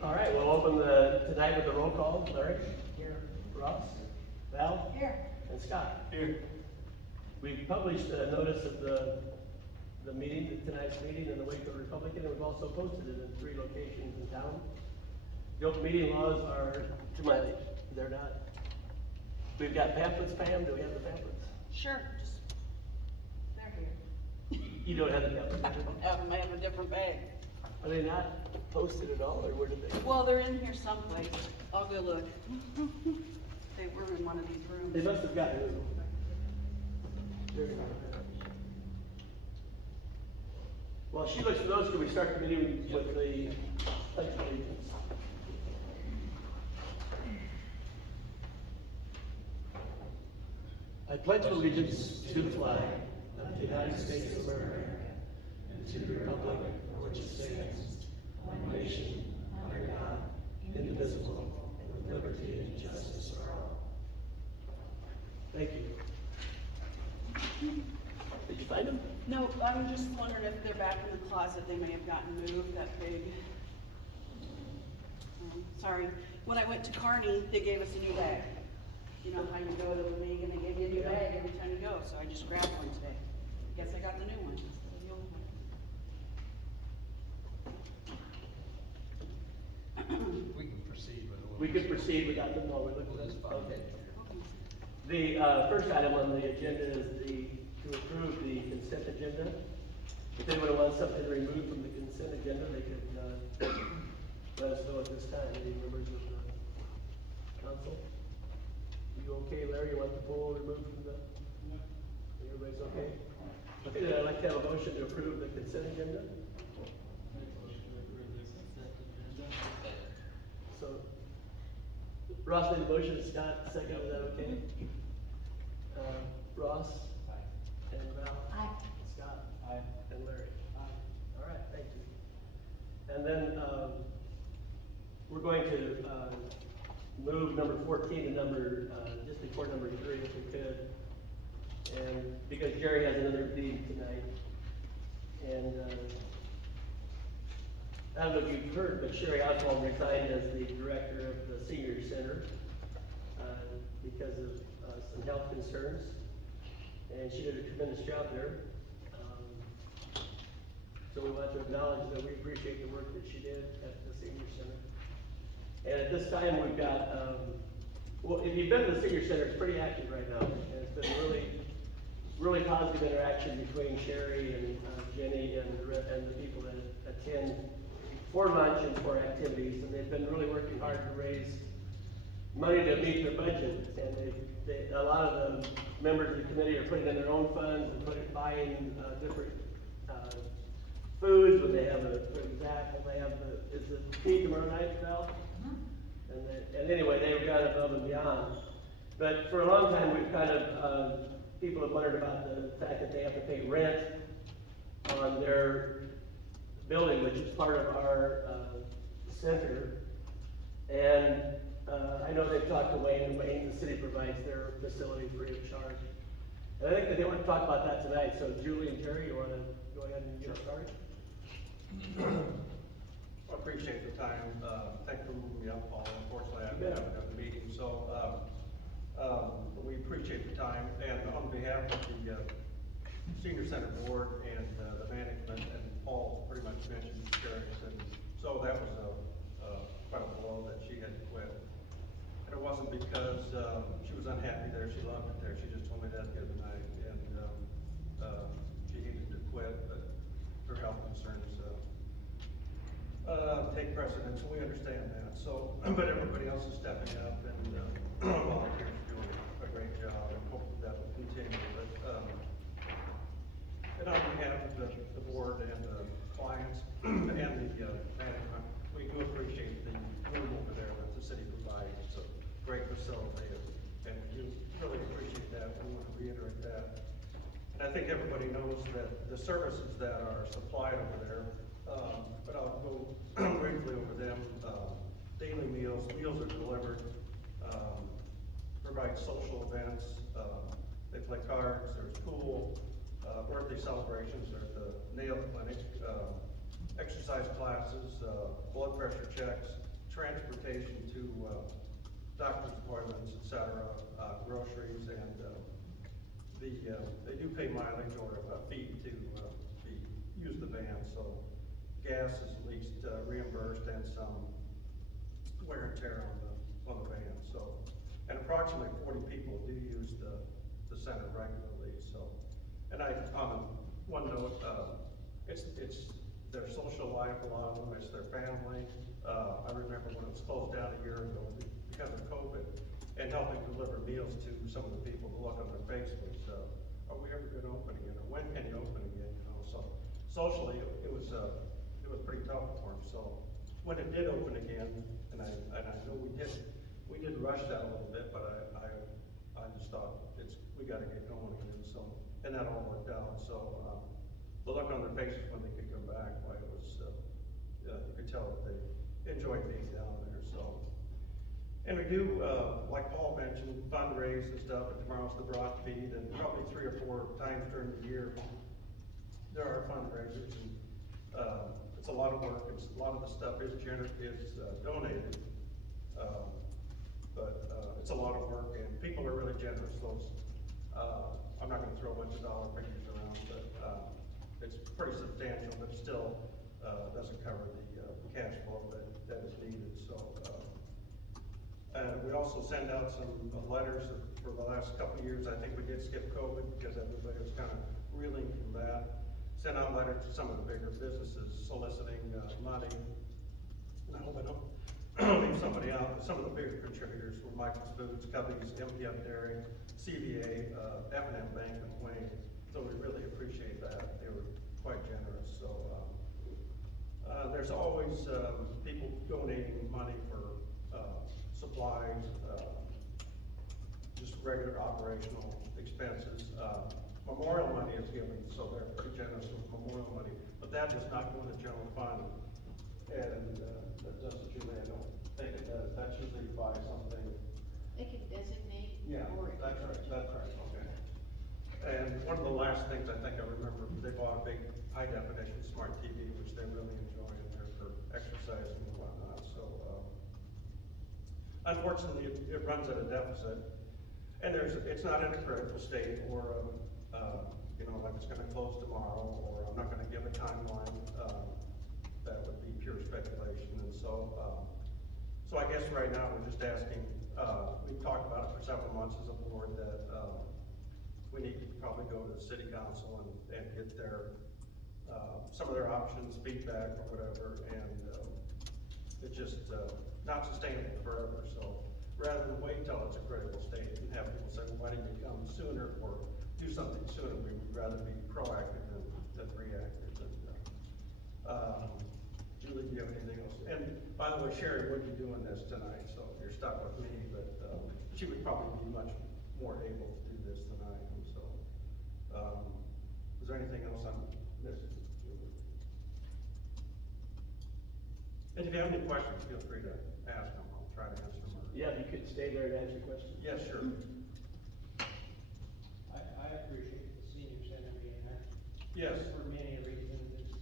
All right, we'll open tonight with the roll call. Larry? Here. Ross? Val? Here. And Scott? Here. We've published a notice of the meeting, tonight's meeting in the Wakefield Republican, and we've also posted it in 3 locations in town. The open meeting laws are, to my, they're not, we've got pamphlets, Pam, do we have the pamphlets? Sure, just, they're here. You don't have the pamphlets? I don't have them, I have a different bag. Are they not posted at all, or where did they? Well, they're in here someplace. I'll go look. They were in one of these rooms. They must have gotten it. While she looks for those, can we start the meeting with the pledge of allegiance? I pledge allegiance to the flag of the United States of America and to the republic for which it stands, one nation, under God, indivisible, with liberty and justice for all. Thank you. Did you find them? No, I'm just wondering if they're back in the closet. They may have gotten moved, that big. Sorry. When I went to Kearney, they gave us a new bag. You know how you go to the league and they give you a new bag every time you go, so I just grabbed one today. Guess I got the new one instead of the old one. We can proceed with it. We could proceed without them, no, we look at this. Okay. The first item on the agenda is to approve the consent agenda. If anyone wants something removed from the consent agenda, they could let us know at this time. Any members of the council? You okay, Larry? You want the poll removed from the? No. Everybody's okay? Okay, then I'd like to have a motion to approve the consent agenda. So, Ross made the motion, Scott second, is that okay? Ross? Aye. And Val? Aye. Scott? Aye. And Larry? Aye. All right, thank you. And then, we're going to, move number 14 to number, just before number 3 if we could. And because Jerry has another meeting tonight. And, I don't know if you've heard, but Sherry Oswald resigned as the director of the senior center, because of, some health concerns. And she did a tremendous job there. So we want to acknowledge that we appreciate the work that she did at the senior center. And at this time, we've got, well, if you've been to the senior center, it's pretty active right now. And it's been really positive interaction between Sherry and Jenny and the people that attend for lunch and for activities. And they've been really working hard to raise money to meet their budget. And a lot of the members of the committee are putting in their own funds and buying different foods when they have for example, they have is the tea tomorrow night, Val? And anyway, they've gone above and beyond. But for a long time, we've kind of, people have wondered about the fact that they have to pay rent on their building, which is part of our center. And I know they've talked to Wayne, and Wayne, the city provides their facility free of charge. And I think that they want to talk about that tonight. So Julie and Terry, you want to go ahead and get started? I appreciate the time. Thanks for moving me up, Paul. Unfortunately, I haven't done the meeting, so we appreciate the time. And on behalf of the senior center board and the management, and Paul pretty much mentioned Sherry's, and so that was quite a blow that she had to quit. And it wasn't because she was unhappy there; she loved it there. She just told me that the other night, and she needed to quit, but her health concerns take precedence, and we understand that. So, but everybody else is stepping up, and volunteers are doing a great job, and hopefully that will continue. But and on behalf of the board and the clients and the management, we do appreciate the room over there that the city provides. It's a great facility, and we do really appreciate that. We want to reiterate that. And I think everybody knows that the services that are supplied over there, but I'll go briefly over them. Daily meals are delivered, provide social events, they play cards, there's pool, birthday celebrations, there's the nail clinic, exercise classes, blood pressure checks, transportation to, doctor's appointments, et cetera, groceries, and, they do pay mileage or a fee to, use the van, so gas is at least reimbursed and some wear and tear on the van, so. And approximately 40 people do use the center regularly, so. And on one note, it's their social life, a lot of them, it's their family. I remember when it was closed down a year ago because of COVID, and helping deliver meals to some of the people, the look on their face was, are we ever gonna open again, or when can you open again, you know, so socially, it was pretty tough for them, so when it did open again, and I know we did rush that a little bit, but I just thought, we gotta get going again, so, and that all worked out, so, the look on their faces when they could come back, why it was, you could tell that they enjoyed being down there, so. And we do, like Paul mentioned, fundraise and stuff, and tomorrow's the broad feed, and probably 3 or 4 times during the year, there are fundraisers, and, it's a lot of work, and a lot of the stuff is donated. But it's a lot of work, and people are really generous, those, I'm not gonna throw a bunch of dollar figures around, but, it's pretty substantial, but still, doesn't cover the cash flow that is needed, so, we also send out some letters for the last couple of years. I think we did skip COVID because everybody was kind of reeling from that. Sent out letters to some of the bigger businesses soliciting money. And I hope I don't leave somebody out, but some of the bigger contributors were Michael's Foods, Cubby's, MPF Dairy, CVA, F&M Bank, and Wayne. So we really appreciate that. They were quite generous. So there's always people donating money for supplies, just regular operational expenses. Memorial money is given, so they're pretty generous with memorial money, but that does not go in the general fund. And that doesn't usually, I don't think it does. That's usually by something. They can designate. Yeah, or it that's can- right, okay. And one of the last things I think I remember, they bought a big high definition smart TV, which they really enjoy, and they're for exercising and whatnot, so, unfortunately, it runs at a deficit, and it's not in a critical state, or, you know, like it's gonna close tomorrow, or I'm not gonna give a timeline, that would be pure speculation, and so, so I guess right now, we're just asking, we've talked about it for several months as a board, that, we need to probably go to the city council and get their, some of their options, feedback, or whatever, and, it's just, not sustainable forever, so rather than wait until it's a critical state and have people say, well, why didn't you come sooner, or do something sooner, we would rather be proactive than reactive. And, Julie, do you have anything else? And by the way, Sherry would be doing this tonight, so you're stuck with me, but, she would probably be much more able to do this than I am, so. Is there anything else I'm missing, Julie? And if you have any questions, feel free to ask them, I'll try to answer them. Yeah, if you could stay there and answer questions. Yes, sure. I appreciate the senior center being there. Yes. For many reasons, it's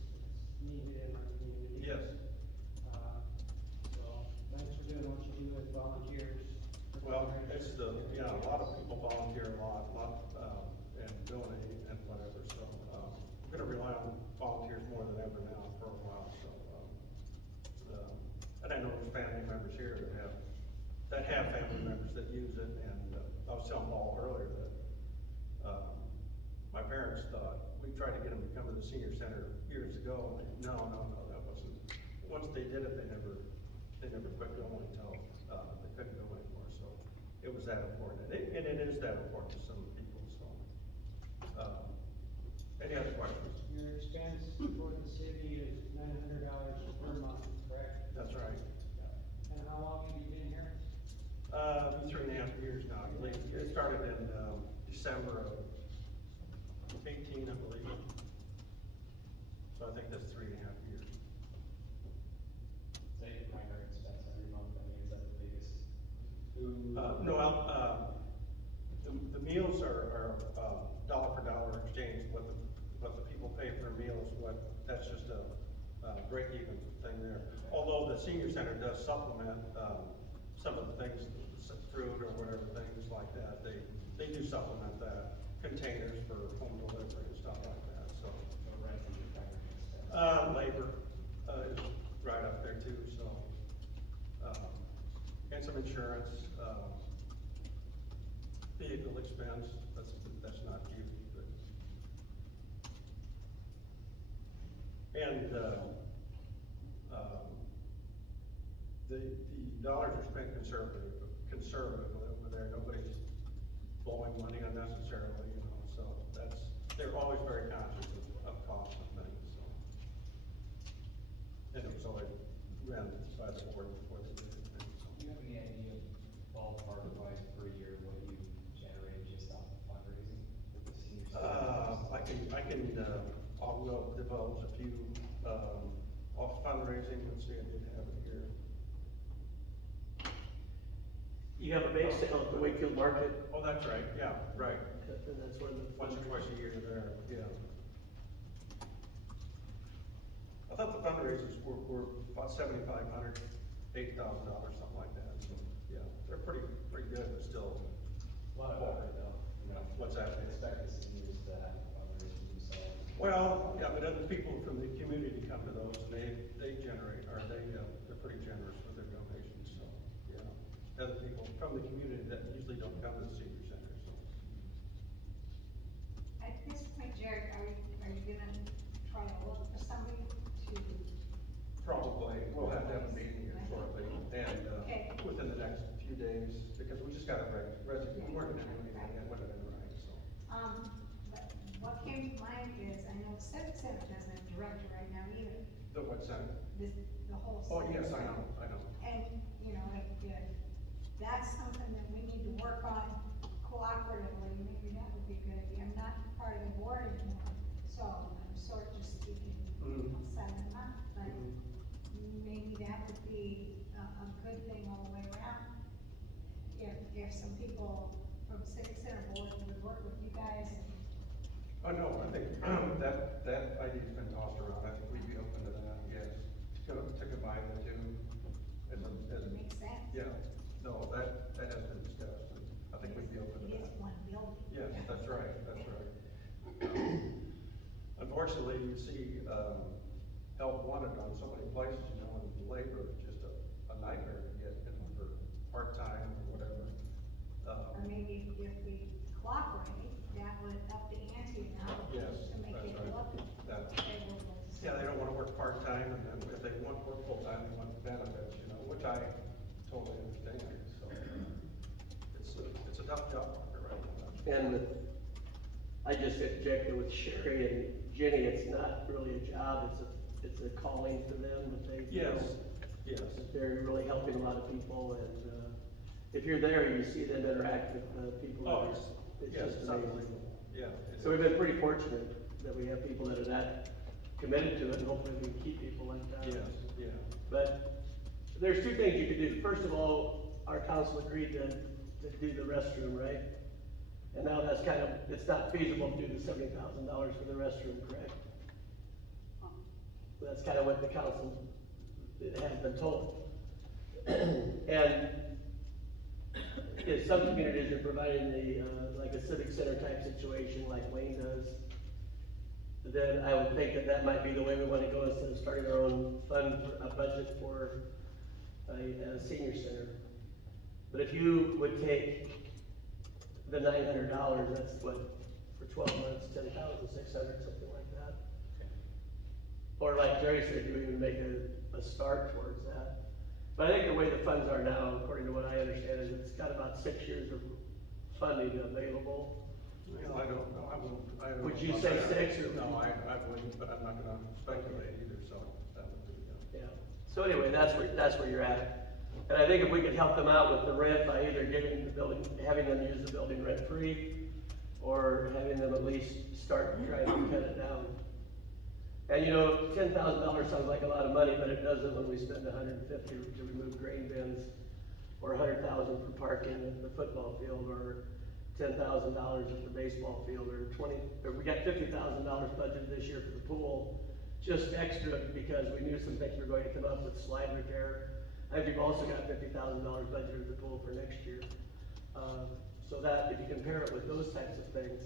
needed in our community. Yes. So, thanks for doing what you do as volunteers. Well, it's a lot of people volunteer a lot, and donating and whatever, so, we're gonna rely on volunteers more than ever now for a while, so, and I know there's family members here that have family members that use it, and, I was telling Paul earlier that, my parents thought, we tried to get them to come to the senior center years ago, and they, no, that wasn't, once they did it, they never quit going until, they couldn't go anymore, so it was that important, and it is that important to some people, so. Any other questions? Your expense for the city is $900 per month, correct? That's right. And how long have you been here? 3.5 years now, I believe. It started in, December of 18, I believe. So I think that's 3.5 years. Say your primary expense every month, I mean, is that the biggest food? No, the meals are dollar for dollar exchange, what the people pay for meals, that's just a break even thing there. Although the senior center does supplement, some of the things, fruit or whatever, things like that, they do supplement that, containers for home delivery and stuff like that, so. So rent is your primary expense. Labor, is right up there too, so, and some insurance, vehicle expense, that's not huge, but. And, the dollars are spent conservatively over there, nobody's blowing money unnecessarily, you know, so they're always very conscious of cost and things, so. And it was always ran by the board before they did it, so. Do you have any idea ballpark wise per year what you generate just off of fundraising with the senior center? We'll divulge a few, off fundraising, let's see, I did have it here. You have a bake sale at the Wakefield Market, Oh, that's right, yeah, right, and that's where the. once or twice a year there, yeah. I thought the fundraisers were about $7,500, $8,000, something like that, so, yeah, they're pretty good, but still. A lot of effort though, you know. What's that? I expect the seniors to have a fundraiser themselves. Well, yeah, but other people from the community come to those, and they generate, or they're pretty generous with their donations, so, yeah. Other people from the community that usually don't come to the senior center, so. At this point, Jared, are you gonna try to look for somebody to? Probably, we'll have to have a meeting here shortly, and, Okay. within the next few days, because we just got a we weren't gonna do anything, that would have been right, so. But what came to mind is, I know the Civic Center doesn't have a director right now either, The what center? the whole. Oh, Civic yes, I Center. know. And, you know, if that's something that we need to work on cooperatively, maybe that would be a good idea. I'm not part of the board anymore, so I'm sort of just speaking outside the mouth, but maybe that would be a good thing all the way around. If some people from Civic Center Board would work with you guys and. Oh, no, I think, that idea's been tossed around, I think we'd be open to that, yes, to combine the two. Makes sense. Yeah, no, that has been discussed, and I think we'd be open to It is that. one building. Yes, that's right. Unfortunately, you see, help wanted on so many places, you know, and labor is just a nightmare to get, you know, for part-time or whatever. Or maybe if we cooperate, that would up the ante now. Yes, To make that's it right. look That- favorable. Yeah, they don't wanna work part-time, and then if they want to work full-time, they want benefits, you know, which I totally understand, so. It's a tough job market right now. And I just objected with Sherry and Jenny, it's not really a job, it's a calling for them, but they. Yes, yes. They're really helping a lot of people, and, if you're there, you see them interact with, people. Oh, it's yes, just it's amazing. unbelievable. Yeah. So we've been pretty fortunate that we have people that are that committed to it, and hopefully we can keep people like that. Yes, yeah. But there's two things you could do. First of all, our council agreed to do the restroom, right? And now that's kind of, it's not feasible to do the $70,000 for the restroom, correct? That's kind of what the council has been told. And if some communities are providing the, like a civic center type situation like Wayne does, then I would think that might be the way we want to go instead of starting our own fund, a budget for a senior center. But if you would take the $900, that's what, for 12 months, 10,600, something like that. Or like Jerry said, you even make a start towards that. But I think the way the funds are now, according to what I understand, is it's got about 6 years of funding available. Well, I don't know, I don't know. Would you about say that. 6 or? No, I wouldn't, but I'm not gonna speculate either, so that would be, Yeah, so anyway, that's where you're at. And I think if we could help them out with the rent by either giving the building, having them use the building rent-free, or having them at least start trying to cut it down. And you know, $10,000 sounds like a lot of money, but it doesn't when we spend $150 to remove grain bins, or $100,000 for parking at the football field, or $10,000 at the baseball field, or we got $50,000 budgeted this year for the pool, just extra because we knew some things were going to come up with slide repair. I think we've also got $50,000 budgeted at the pool for next year. So that, if you compare it with those types of things,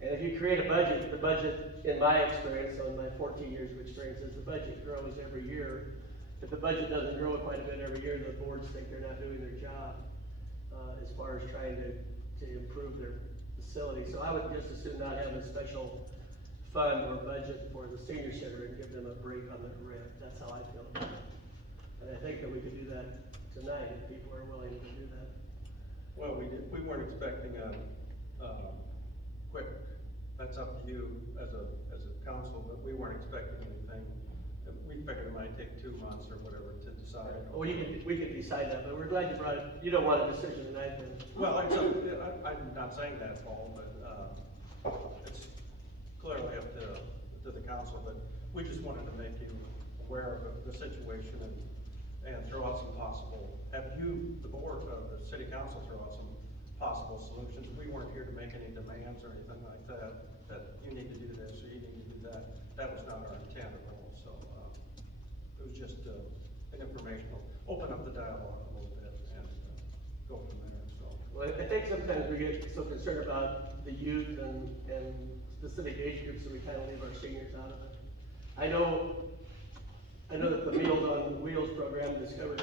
and if you create a budget, the budget, in my experience, on my 14 years of experience, is the budget grows every year. If the budget doesn't grow quite a bit every year, the boards think they're not doing their job, as far as trying to improve their facility. So I would just as soon not have a special fund or budget for the senior center and give them a break on their rent. That's how I feel about it. And I think that we could do that tonight if people are willing to do that. Well, we weren't expecting a, quick, that's up to you as a council, but we weren't expecting anything. We figured it might take 2 months or whatever to decide. Well, we could decide that, but we're glad you brought it. You don't want a decision tonight, then. Well, I'm not saying that, Paul, but, it's clearly up to the council, but we just wanted to make you aware of the situation and throw out some possible, have you, the board, the city council, throw out some possible solutions. We weren't here to make any demands or anything like that you need to do this or you need to do that. That was not our intent at all, so, it was just, an informational, open up the dialogue a little bit and go from there, so. Well, I think sometimes we get so concerned about the youth and specific age groups that we kind of leave our seniors out of it. I know that the Meals on Wheels program discovered,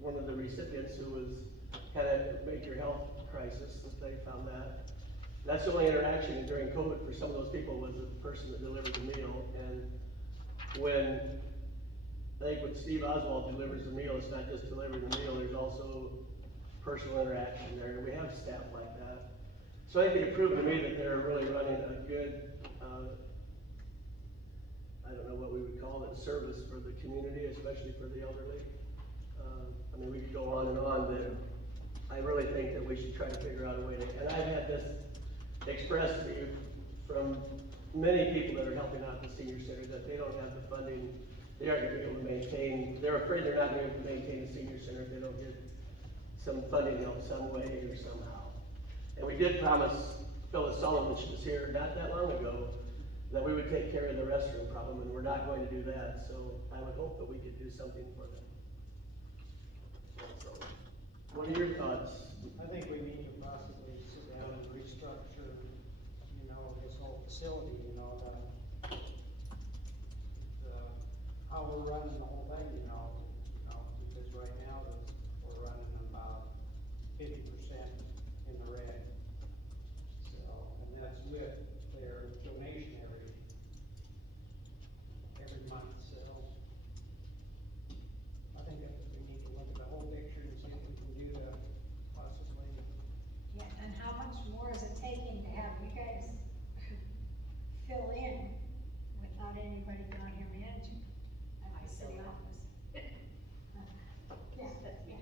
one of the recipients who was, had a major health crisis, that they found that. That's the only interaction during COVID for some of those people was the person that delivered the meal. And I think when Steve Oswald delivers the meal, it's not just delivering the meal, there's also personal interaction there, and we have staff like that. So I think it proved to me that they're really running a good, I don't know what we would call it, service for the community, especially for the elderly. I mean, we could go on and on, but I really think that we should try to figure out a way to, and I've had this expressed to me from many people that are helping out the senior center, that they don't have the funding, they aren't gonna be able to maintain, they're afraid they're not gonna be able to maintain the senior center if they don't get some funding help some way or somehow. And we did promise Phyllis Sullivan, which was here not that long ago, that we would take care of the restroom problem, and we're not going to do that, so I would hope that we could do something for them. So, what are your thoughts? I think we need to possibly sit down and restructure, this whole facility, how we're running the whole thing, because right now, we're running about 50% in the red. So, and that's with their donation every month, so I think that we need to look at the whole picture and see if we can do that possibly. Yeah, and how much more is it taking to have you guys fill in without anybody down here managing at the city office? Yeah, that's me.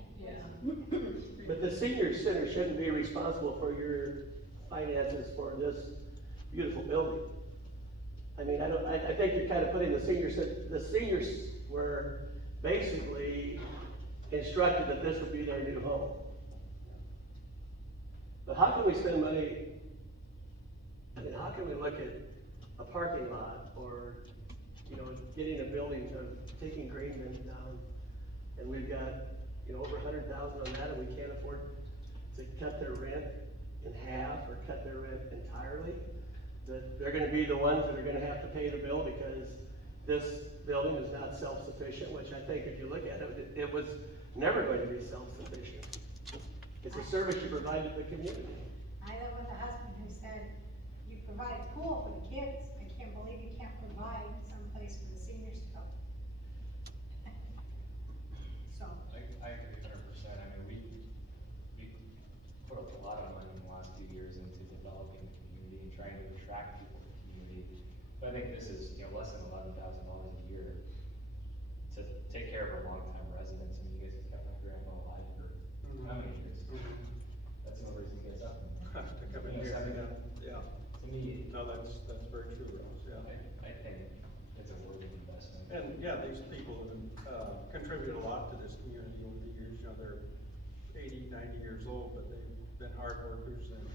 But the senior center shouldn't be responsible for your finances for this beautiful building. I mean, I think you're kind of putting the seniors were basically instructed that this would be their new home. But how can we spend money, I mean, how can we look at a parking lot or, getting a building, taking green bins down, and we've got, over 100,000 on that, and we can't afford to cut their rent in half or cut their rent entirely? That they're gonna be the ones that are gonna have to pay the bill because this building is not self-sufficient, which I think if you look at it, it was never going to be self-sufficient. It's a service you provide to the community. I live with a husband who said, you provide a pool for the kids, I can't believe you can't provide some place for the seniors to go. So, I agree 100%. I mean, we put up a lot of money in the last 2 years into developing the community and trying to attract people to the community. But I think this is, less than $11,000 a year to take care of our longtime residents. I mean, you guys have kept my grandma alive for how many years? That's no reason to get up. To come in here, yeah. To me, No, that's very true, Rose, yeah. I think it's a worthy investment. And, yeah, these people have contributed a lot to this community over the years, they're 80, 90 years old, but they've been hard workers, and,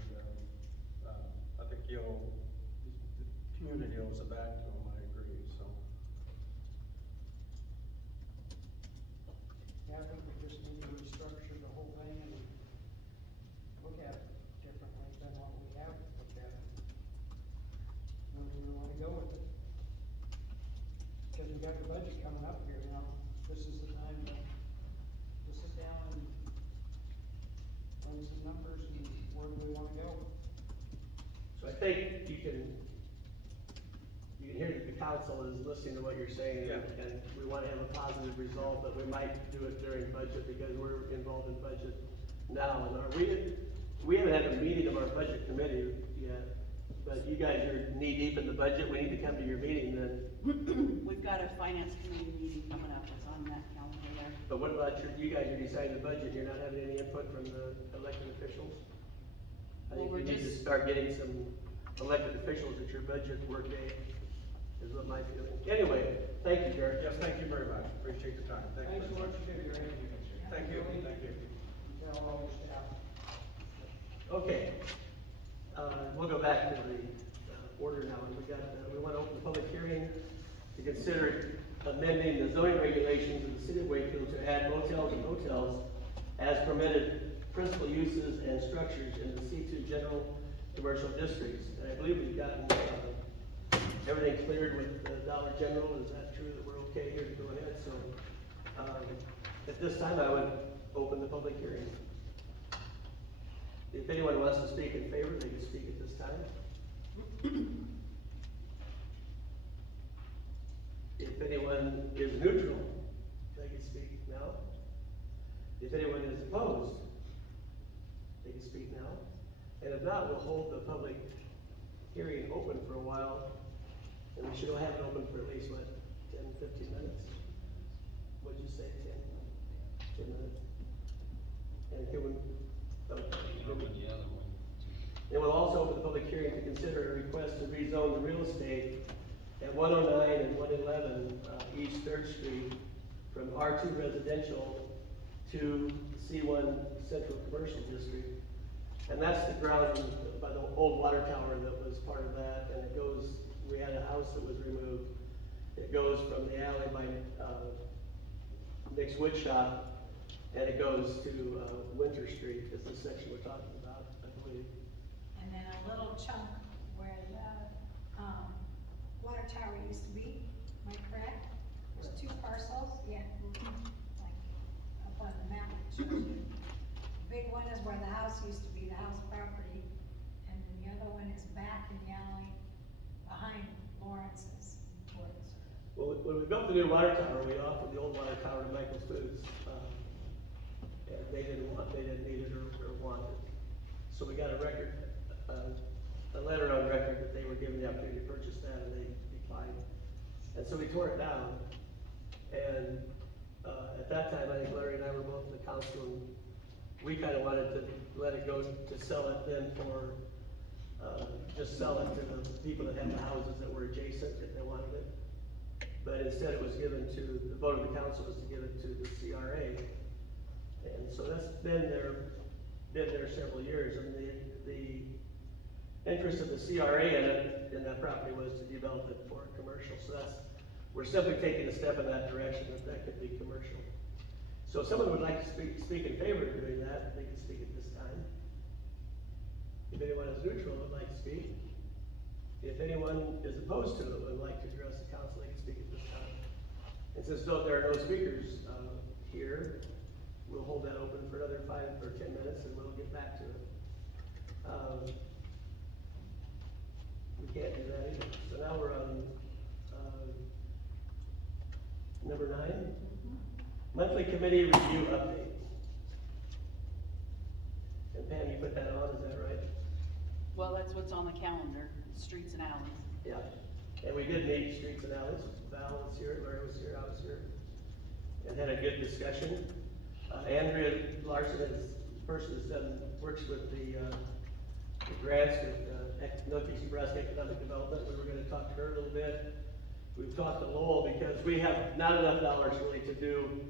I think, the community owes it back to them, I agree, so. Yeah, I think we just need to restructure the whole thing and look at it differently than what we have looked at it. Where do we wanna go with it? Cause we got the budget coming up here now, this is the time to sit down and run some numbers and where do we wanna go? So I think you can hear that the council is listening to what you're saying, Yeah. and we wanna have a positive result, but we might do it during budget, because we're involved in budget now, and we haven't had a meeting of our budget committee yet, but you guys are knee deep in the budget, we need to come to your meeting then. We've got a finance committee meeting coming up, it's on that calendar there. But what about you guys are deciding the budget, you're not having any input from the elected officials? I Well, think we're you need to just- start getting some elected officials at your budget work day, is what my feeling. Anyway, thank you, Jared. Yes, thank you very much, appreciate the time, thank you. Thanks for what you do, Randy. Thank you, thank you. Tell all your staff. Okay, we'll go back to the order now, and we want to open the public hearing to consider amending the zoning regulations of the city of Wakefield to add motels and hotels as permitted principal uses and structures in the C2 general commercial districts. And I believe we've gotten, everything cleared with the Dollar General, is that true, that we're okay here to go ahead? So, at this time, I would open the public hearing. If anyone wants to speak in favor, they can speak at this time. If anyone is neutral, they can speak now. If anyone is opposed, they can speak now. And if not, we'll hold the public hearing open for a while. And we should have it open for at least, 10, 15 minutes? What'd you say, 10 minutes? And can we, and we'll also open the public hearing to consider a request to rezone the real estate at 109 and 111 East Third Street from R2 residential to C1 Central Commercial District. And that's the ground by the old water tower that was part of that, and it goes, we had a house that was removed. It goes from the alley by Nick's Wood Shop, and it goes to Winter Street, is the section we're talking about, I believe. And then a little chunk where the, water tower used to be, am I correct? There's two parcels, yeah, like, up on the map, it shows you. The big one is where the house used to be, the house property, and then the other one is back in the alley behind Lawrence's towards. Well, when we built the new water tower, we offered the old water tower to Michael's Foods. And they didn't need it or want it. So we got a record, a letter on record that they were given the opportunity to purchase that, and they declined. And so we tore it down. And, at that time, I think Larry and I were both in the council, and we kind of wanted to let it go to sell it then for, just sell it to the people that had the houses that were adjacent if they wanted it. But instead it was given to, the vote of the council was to give it to the CRA. And so that's been there several years, and the interest of the CRA in that property was to develop it for commercial, so we're simply taking a step in that direction, that could be commercial. So if someone would like to speak in favor of doing that, they can speak at this time. If anyone is neutral and would like to speak, if anyone is opposed to it and would like to address the council, they can speak at this time. And since there are no speakers, here, we'll hold that open for another 5 or 10 minutes, and we'll get back to it. We can't do that either. So now we're on, number 9, monthly committee review update. And Pam, you put that on, is that right? Well, that's what's on the calendar, streets and alleys. Yeah. And we did meet streets and alleys. Val was here, Larry was here, I was here, and had a good discussion. Andrea Larson is the person who's works with the grants with Northeast Nebraska Economic Development. We were gonna talk to her a little bit. We've talked to Lowell because we have not enough dollars really to do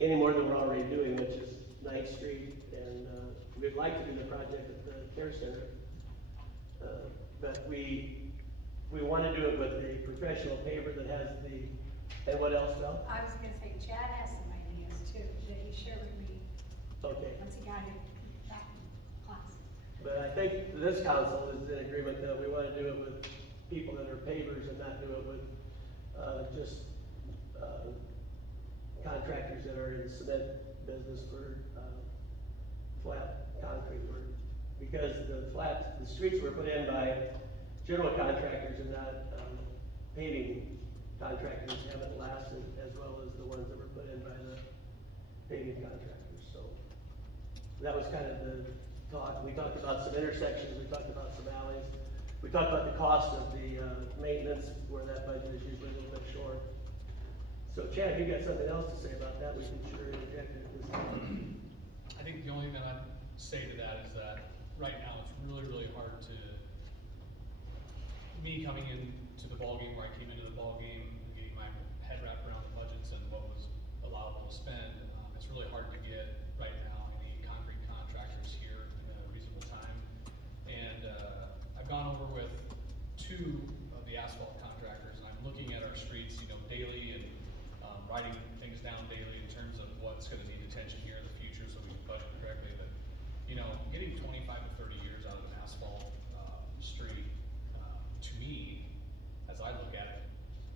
any more than we're already doing, which is 9th Street, and we'd like to do the project at the care center. But we wanna do it with a professional paver that has and what else, Val? I was gonna say Chad has some ideas too, that he to keep track of costs. But I think this council is in agreement that we wanna do it with people that are pavers and not do it with, just, contractors that are in cement business for, flat concrete work. Because the streets were put in by general contractors and not, paving contractors haven't lasted as well as the ones that were put in by the paving contractors, so. That was kind of the talk. We talked about some intersections, we talked about some alleys. We talked about the cost of the, maintenance, where that budget is usually a little bit short. So Chad, you got something else to say about that, we can sure interject it this time. I think the only thing I'd say to that is that right now it's really, really hard to, me coming into the ballgame where I came into the ballgame, getting my head wrapped around the budgets and what was allowable to spend, it's really hard to get right now any concrete contractors here in a reasonable time. And, I've gone over with two of the asphalt contractors and I'm looking at our streets, you know, daily and, writing things down daily in terms of what's gonna need attention here in the future so we can budget correctly, but, you know, getting 25 to 30 years out of an asphalt, street, to me, as I look at it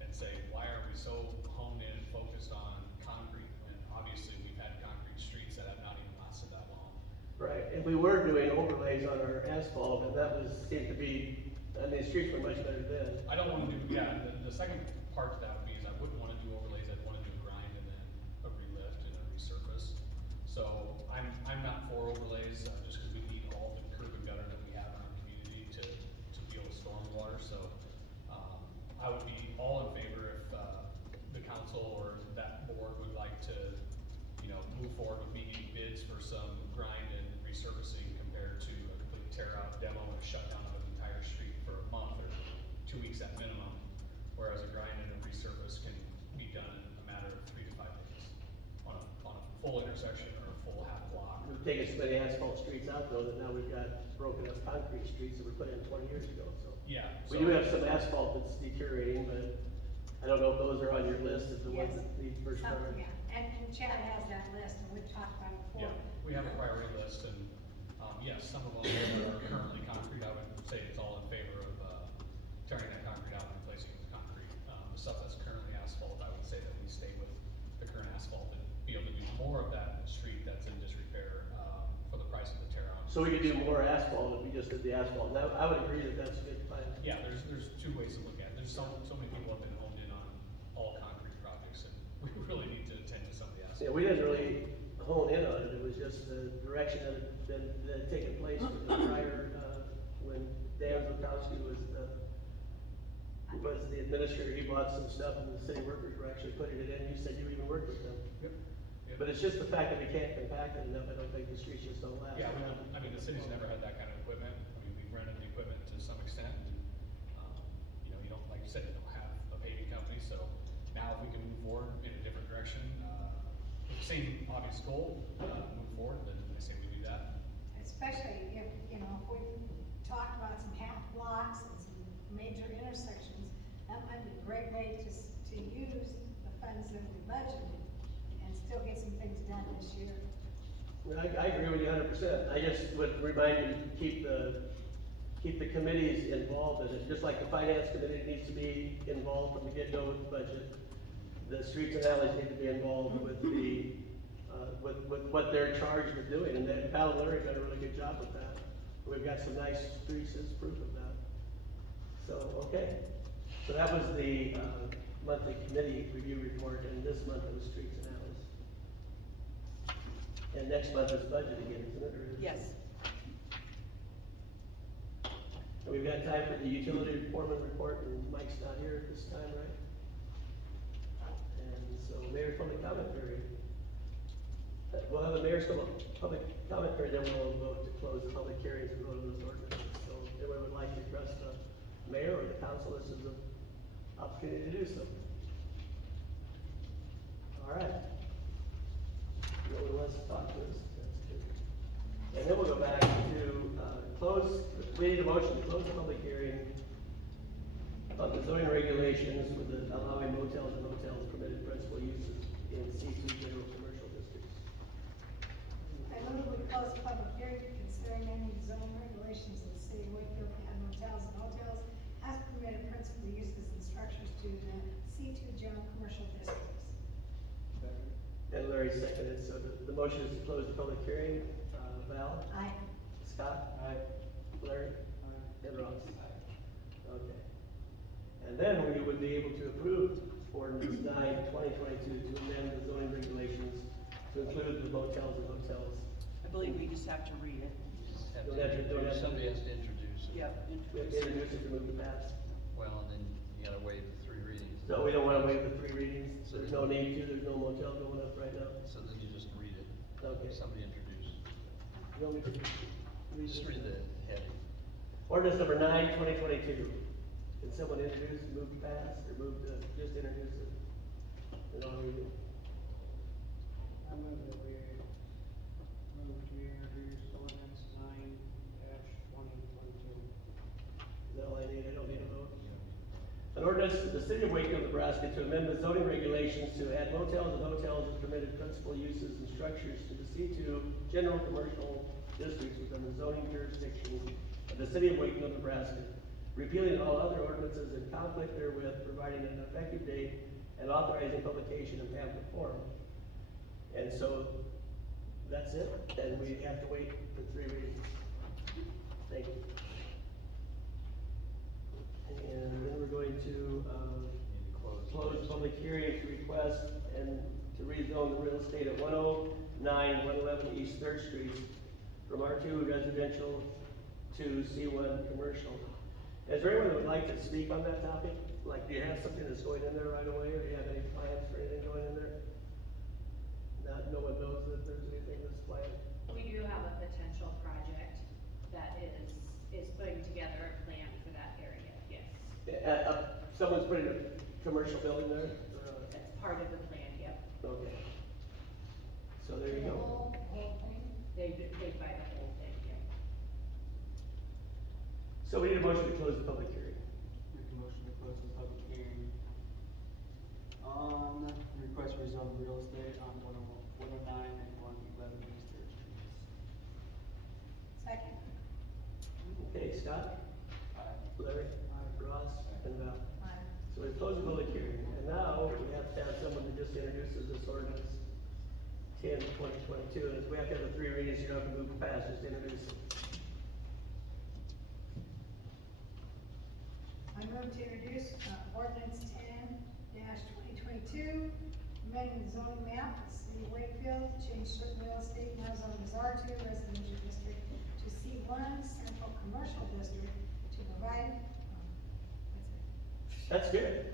and say, why are we so honed in and focused on concrete when obviously we've had concrete streets that have not even lasted that long? Right, and we were doing overlays on our asphalt, and that was, seemed to be, I mean, the streets were much better then. I don't wanna do, yeah, the second part to that would be is I wouldn't wanna do overlays, I'd wanna do a grind and then a relift and a resurface. So I'm not for overlays, just cause we need all the curb and gutter that we have in our community to deal with stormwater, so, I would be all in favor if, the council or that board would like to, you know, move forward with me getting bids for some grind and resurfacing compared to a complete tear out demo or shut down of an entire street for a month or 2 weeks at minimum. Whereas a grind and a resurface can be done in a matter of 3 to 5 days on a full intersection or a full half block. We've taken so many asphalt streets out though, that now we've got broken up concrete streets that were put in 20 years ago, so. Yeah. We do have some asphalt that's deteriorating, but I don't know if those are on your list as the ones Yes. that need first Some, priority. yeah, and Chad has that list, and we've talked about it before. Yeah, we have a priority list and, yes, some of them that are currently concrete, I would say it's all in favor of, tearing that concrete out and replacing it with concrete. The stuff that's currently asphalt, I would say that we stay with the current asphalt and be able to do more of that street that's in disrepair, for the price of the tear out. So we could do more asphalt if we just did the asphalt, and I would agree that that's a good plan. Yeah, there's two ways to look at it. There's so many people have been honed in on all concrete projects and we really need to attend to some of the Yeah, asphalt. we didn't really hone in on it, it was just the direction that had taken place with the prior, when Dan Zukowski was the administrator, he bought some stuff and the city workers were actually putting it in, you said you even worked with them. Yep. Yep. But it's just the fact that we can't compact it enough, I don't think the streets just don't last. Yeah, I mean, the city's never had that kind of equipment. I mean, we've rented the equipment to some extent. And, you know, you don't, like you said, you don't have a paving company, so now if we can move forward in a different direction, with the same obvious goal, move forward, then I say we do that. Especially if, you know, if we talked about some half blocks and some major intersections, that might be a great way to use the funds that we budgeted and still get some things done this year. I agree with you 100%, I just would remind you, to keep the committees involved in it, just like the finance committee needs to be involved from the get-go with the budget. The streets and alleys need to be involved with the, with what they're charged with doing, and then Pal and Larry done a really good job with that. We've got some nice streets as proof of that. So, okay, so that was the, monthly committee review report, and this month it was streets and alleys. And next month is budget again, isn't it? Or is it- Yes. And we've got time for the utility foreman report, and Mike's not here at this time, right? And so mayor's public comment period. We'll have a mayor's public comment period, then we'll vote to close the public hearings and vote on those ordinances. So if anyone would like to address the mayor or the council, this is an opportunity to do so. All right. No one wants to talk to us, that's good. And then we'll go back to, we need a motion to close the public hearing of the zoning regulations for the allowing motels and hotels permitted principal uses in C2 general commercial districts. I move we close the motels and hotels as permitted principal uses and structures to the C2 general commercial districts. And Larry seconded, so the motion is to close the public hearing. Val? Aye. Scott? Aye. Larry? And Ross? Okay. And then we would be able to approve ordinance 9/2022 to amend the zoning regulations to include the motels and hotels. I believe we just have to read it. Don't have to- Somebody has to introduce it. Yep. We have to introduce it to move the pass. Well, and then you gotta waive the 3 readings. No, we don't wanna waive the 3 readings, so there's no need to, there's no motel going up right now. So then you just read it. Okay. Somebody introduce. You want me to read Just this? read the heading. Ordinance number 9/2022. Can someone introduce, move to pass, or move to just introduce it? And I'll read it. I move that we move to introduce ordinance 9/2022. Is that all I need? I don't need a vote? An ordinance of the city of Wakefield, Nebraska to amend the zoning regulations to add motels and hotels as permitted principal uses and structures to the C2 general commercial districts within the zoning jurisdiction of the city of Wakefield, Nebraska, repealing all other ordinances in conflict therewith, providing an effective date and authorizing publication in pamphlet form. And so, that's it, and we have to wait for 3 readings. Thank you. And then we're going to, Need to close public hearing to request and to rezone the real estate at 109, 111 East Third Street from R2 residential to C1 commercial. Is there anyone that would like to speak on that topic? Like, do you have something that's going in there right away, or do you have any plans for anything going in there? No one knows that there's anything that's planned. We do have a potential project that is putting together a plan for that area, yes. Someone's putting a commercial building there? That's part of the plan, yep. Okay. So there you The go. whole thing. They buy the whole thing, yep. So we need a motion to close the public hearing. Make a motion to close the public hearing on request for zone real estate on 109 and 111 East Third Streets. Second. Okay, Scott? Aye. Larry? Ross? And Val? Aye. So we've closed the public hearing, and now we have to have someone that just introduces this ordinance 10/2022, and we have to have the 3 readings, you don't have to move past, just introduce it. I move to introduce ordinance 10/2022, amending the zoning map of the city of Wakefield, change certain real estate now zoned as R2 residential district to C1 central commercial district to provide, That's good.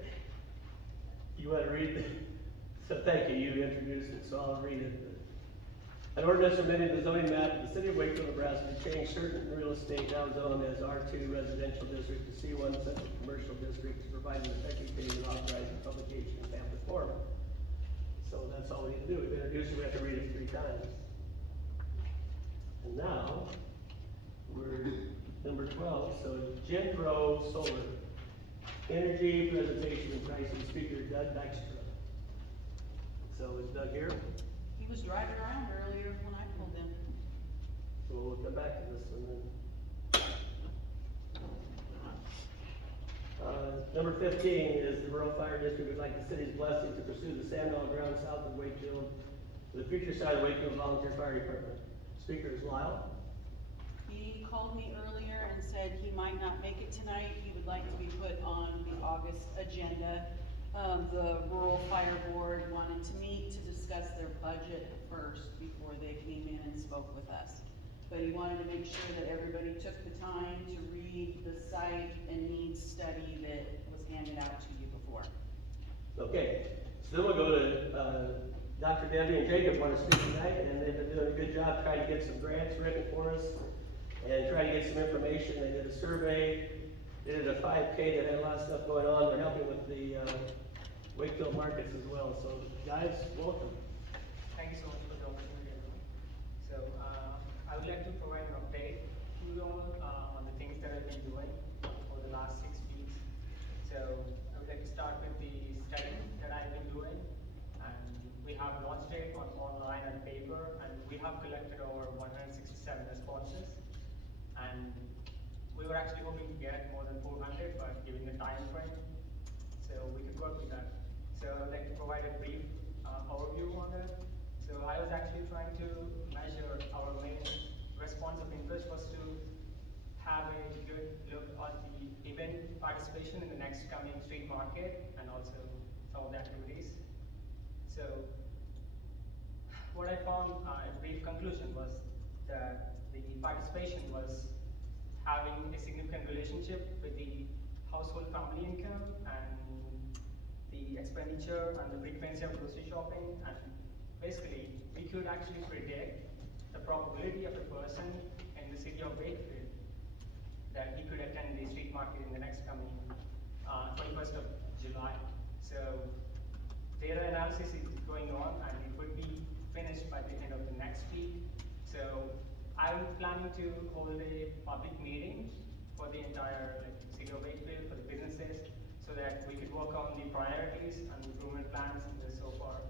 You want to read the, so thank you, you introduced it, so I'll read it. An ordinance amending the zoning map of the city of Wakefield, Nebraska to change certain real estate now zoned as R2 residential district to C1 central commercial district to provide an effective date and authorizing publication in pamphlet form. So that's all we need to do. We've introduced it, we have to read it 3 times. And now, we're number 12, so Gen Pro Solar, energy presentation and pricing, speaker Doug Dykstra. So is Doug here? He was driving around earlier when I pulled in. So we'll come back to this one then. Number 15 is the Rural Fire District would like the city's blessing to pursue the sand-on ground south of Wakefield to the future side of Wakefield Volunteer Fire Department. Speaker is Lyle. He called me earlier and said he might not make it tonight. He would like to be put on the August agenda. The Rural Fire Board wanted to meet to discuss their budget first before they came in and spoke with us. But he wanted to make sure that everybody took the time to read the site and needs study that was handed out to you before. Okay, so then we'll go to, Dr. Debbie and Jacob want to speak tonight, and they've been doing a good job trying to get some grants written for us and trying to get some information. They did a survey, they did a 5K that had a lot of stuff going on. They're helping with the, Wakefield markets as well. So guys, welcome. Thank you so much for the opportunity. So, I would like to provide an update to you all on the things that I've been doing for the last 6 weeks. So, I would like to start with the study that I've been doing. And we have launched it on online and paper, and we have collected over 167 responses. And we were actually hoping to get more than 400, but given the time frame, so we could work with that. So I'd like to provide a brief overview on that. So I was actually trying to measure our main response of interest was to have a good look at the event participation in the next coming street market and also some of the activities. So what I found, a brief conclusion was that the participation was having a significant relationship with the household family income and the expenditure and the frequency of grocery shopping, and basically we could actually predict the probability of a person in the city of Wakefield that he could attend the street market in the next coming 21st of July. So data analysis is going on and it would be finished by the end of the next week. So I'm planning to hold a public meeting for the entire city of Wakefield, for the businesses, so that we could work on the priorities and improvement plans and so far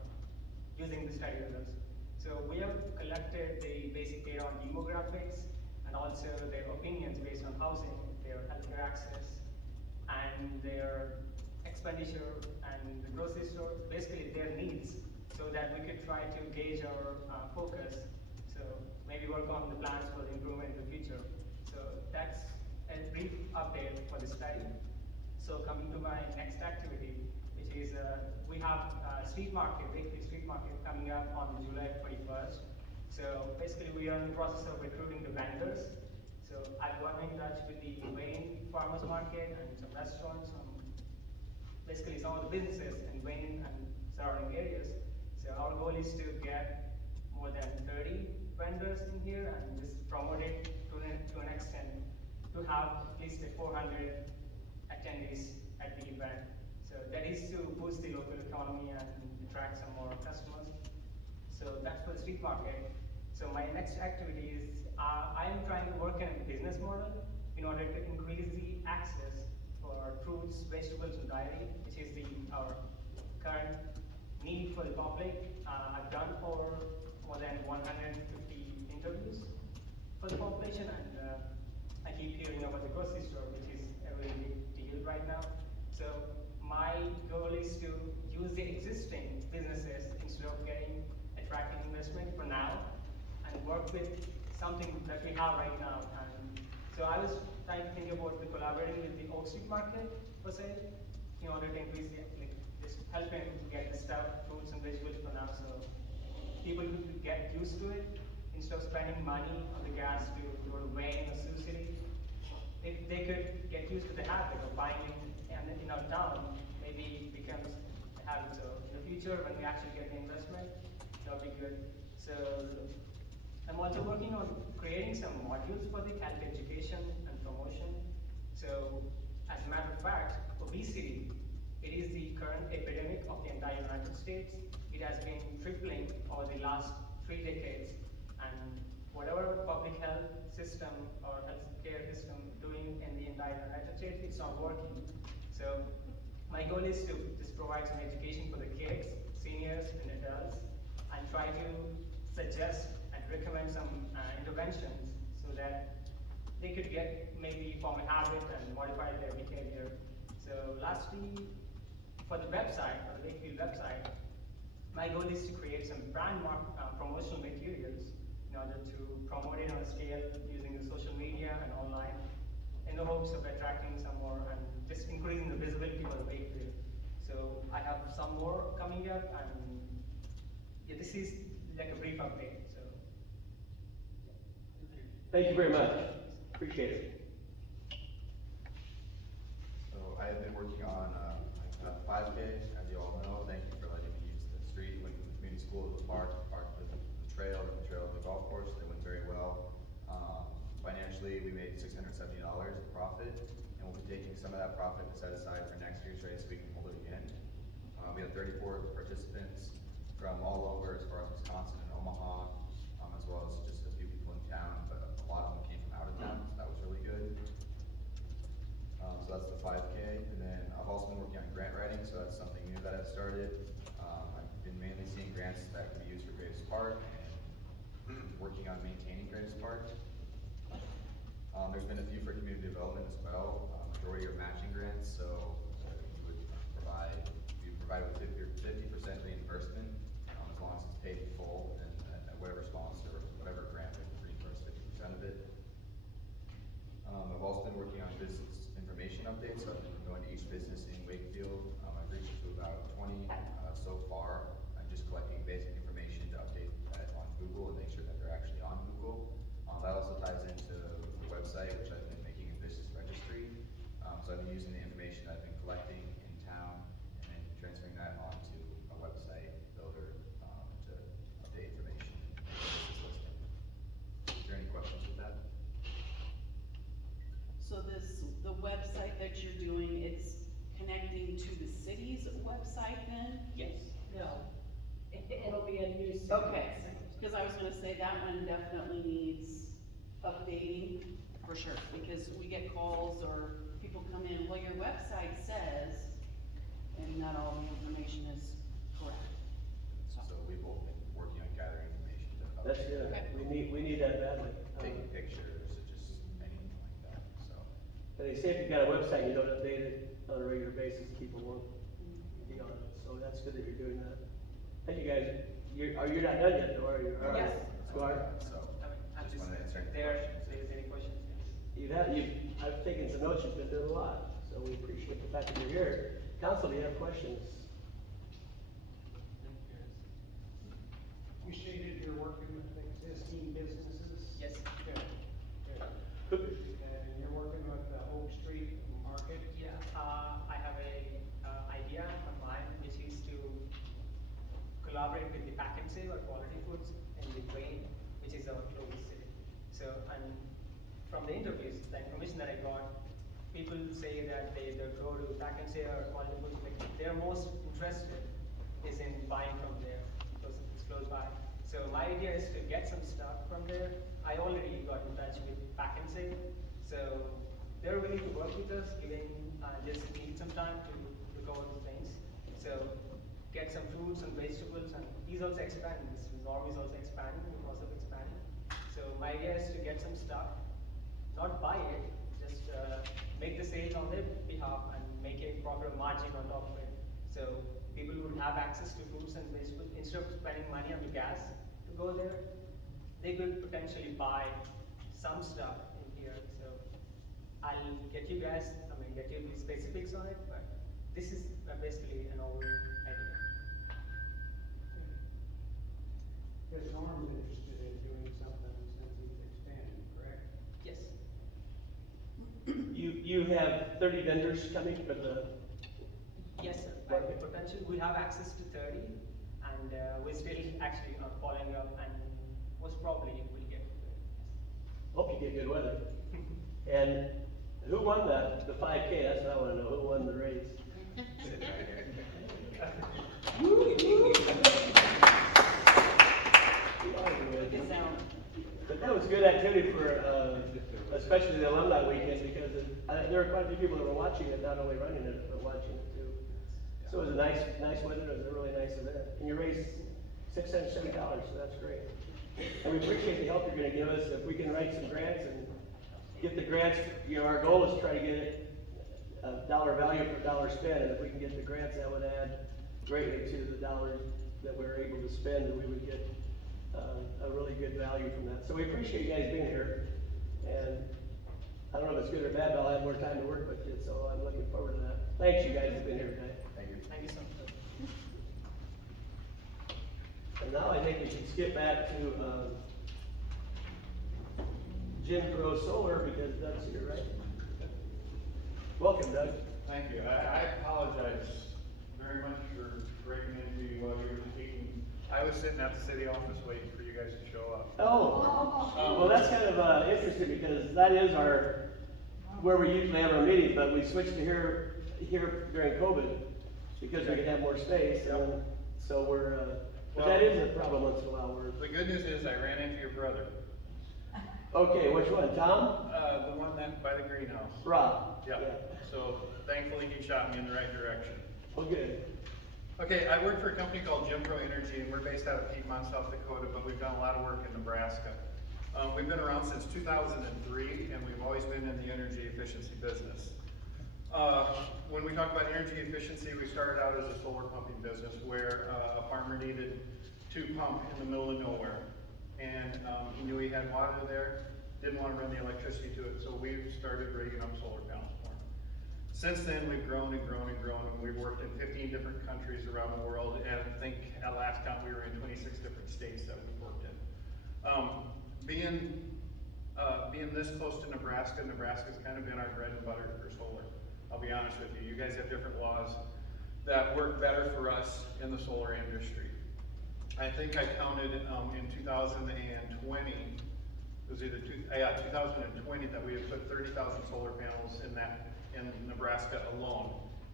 using the study results. So we have collected the basic data on demographics and also their opinions based on housing, their healthcare access, and their expenditure and the grocery store, basically their needs, so that we could try to gauge our focus. So maybe work on the plans for the improvement in the future. So that's a brief update for the study. So coming to my next activity, which is we have street market, Wakefield street market coming up on July 21st. So basically we are in the process of recruiting the vendors. So I've gotten in touch with the Wayne Farmers Market and some restaurants, basically some of the businesses in Wayne and surrounding areas. So our goal is to get more than 30 vendors in here and just promote it to an extent to have at least 400 attendees at the event. So that is to boost the local economy and attract some more customers. So that's for the street market. So my next activity is I am trying to work in a business model in order to increase the access for fruits, vegetables, and dairy, which is our current need for the public. I've done for more than 150 interviews for the population, and I keep hearing about the grocery store, which is a really big deal right now. So my goal is to use the existing businesses instead of attracting investment for now, and work with something that we have right now. And so I was trying to think about collaborating with the Oak Street Market per se, in order to increase just help him get the stuff, fruits and vegetables for now, so people could get used to it instead of spending money on the gas to go to Wayne or Sioux City. If they could get used to the habit of buying it in our town, maybe it becomes a habit. So in the future, when we actually get the investment, that'll be good. So I'm also working on creating some modules for the health education and promotion. So as a matter of fact, obesity, it is the current epidemic of the entire United States. It has been tripling over the last 3 decades, and whatever public health system or healthcare system doing in the entire United States, it's not working. So my goal is to just provide some education for the kids, seniors, and adults, and try to suggest and recommend some interventions so that they could form a habit and modify their behavior. So lastly, for the website, for the Wakefield website, my goal is to create some brand promotional materials in order to promote it on a scale using the social media and online, in the hopes of attracting some more and just increasing the visibility for the Wakefield. So I have some more coming up, and yeah, this is like a brief update. So Thank you very much. Appreciate it. So I have been working on 5K, as you all know. Thank you for letting me use the street. Went from the community school to the park to the trail to the golf course. They went very well. Financially, we made $670 in profit, and we'll be taking some of that profit to set aside for next year's race so we can hold it again. We had 34 participants from all over, as far as Wisconsin and Omaha, as well as just a few people in town, but a lot of them came from out of town, so that was really good. So that's the 5K, and then I've also been working on grant writing, so that's something new that I've started. I've been mainly seeing grants that can be used for Greatest Park, and working on maintaining Greatest Park. There's been a few for community development as well, majority are matching grants, so we provide with 50% reimbursement, as long as it's paid in full, and whatever sponsor, whatever grant, we reimburse 50% of it. I've also been working on business information updates, so I've been going to each business in Wakefield. I've reached to about 20 so far. I'm just collecting basic information to update that on Google and make sure that they're actually on Google. That also ties into the website, which I've been making a business registry. So I've been using the information I've been collecting in town and then transferring that onto a website builder to update information and business listing. Is there any questions with that? So the website that you're doing, it's connecting to the city's website then? Yes. No. It'll be a new city. Okay, because I was gonna say that one definitely needs updating for sure, because we get calls or people come in, well, your website says, and not all the information is correct. So we've both been working on gathering information to That's update, good, we need that badly. taking pictures, or just anything like that, so. But they say if you've got a website, you don't update it on a regular basis, people won't be on it, so that's good that you're doing that. Thank you guys, you're not done yet though, are you? All right. Yes. You are? So, I mean, I'm just just, wanna answer any there, questions. if there's any questions. I've taken some notes, you've been doing a lot, so we appreciate the fact that you're here. Council, do you have questions? You stated you're working with existing businesses? Yes. Good, good. And you're working with the Oak Street Market? Yeah, I have a idea of mine, which is to collaborate with the Pack and Save or Quality Foods in the Wayne, which is our closest city. So, and from the interviews, the information that I got, people say that they go to Pack and Save or Quality Foods, like they're most interested is in buying from there because it's close by. So my idea is to get some stuff from there. I already got in touch with Pack and Save, so they're willing to work with us, giving just need some time to look over the things. So get some fruits and vegetables, and he's also expanding. This norm is also expanding, in the process of expanding. So my idea is to get some stuff, not buy it, just make the sales on their behalf and make a proper margin on top of it. So people would have access to fruits and vegetables instead of spending money on the gas to go there. They could potentially buy some stuff in here. So I'll get you guys, get you the specifics on it, but this is basically an overall idea. Because Norm's interested in doing something since he's expanding, correct? Yes. You have 30 vendors coming for the, Yes, sir. Market? Potentially, we have access to 30, and we're still actually following up, and most probably we'll get to 30. hope you get good weather. And who won the 5K? That's what I wanna know, who won the race? Sit right here. Good sound. But that was good activity for, especially the alumni weekend, because there were quite a few people that were watching it, not only running it, but watching it too. So it was a nice weather, it was a really nice event, and you raised $670, so that's great. And we appreciate the help you're gonna give us, if we can write some grants and get the grants, our goal is to try to get it dollar value per dollar spent, and if we can get the grants, that would add greatly to the dollars that we're able to spend, and we would get a really good value from that. So we appreciate you guys being here, and I don't know if it's good or bad, but I'll have more time to work with you, so I'm looking forward to that. Thanks you guys for being here tonight. Thank you. Thank you so much. And now I think we should skip back to Jim Crow Solar, because Doug's here, right? Welcome, Doug. Thank you. I apologize very much for breaking into you while you were speaking. I was sitting at the city office waiting for you guys to show up. Oh, well, that's kind of interesting, because that is where we usually have our meetings, but we switched to here during COVID, because we could have more space, and so but that is a problem once in a while. The good news is I ran into your brother, Okay, which one, Tom? the one that by the greenhouse. Rob? Yeah. So thankfully he shot me in the right direction. Well, good. Okay, I work for a company called Jim Pro Energy, and we're based out of Piedmont, South Dakota, but we've done a lot of work in Nebraska. We've been around since 2003, and we've always been in the energy efficiency business. When we talk about energy efficiency, we started out as a solar pumping business where a farmer needed to pump in the middle of nowhere. And he knew he had water there, didn't want to run the electricity to it, so we started rigging up solar panels for him. Since then, we've grown and grown and grown, and we've worked in 15 different countries around the world, and I think at last count we were in 26 different states that we've worked in. Being this close to Nebraska, Nebraska's kind of been our bread and butter for solar. I'll be honest with you, you guys have different laws that work better for us in the solar industry. I think I counted in 2020, it was either 2020 that we had put 30,000 solar panels in Nebraska alone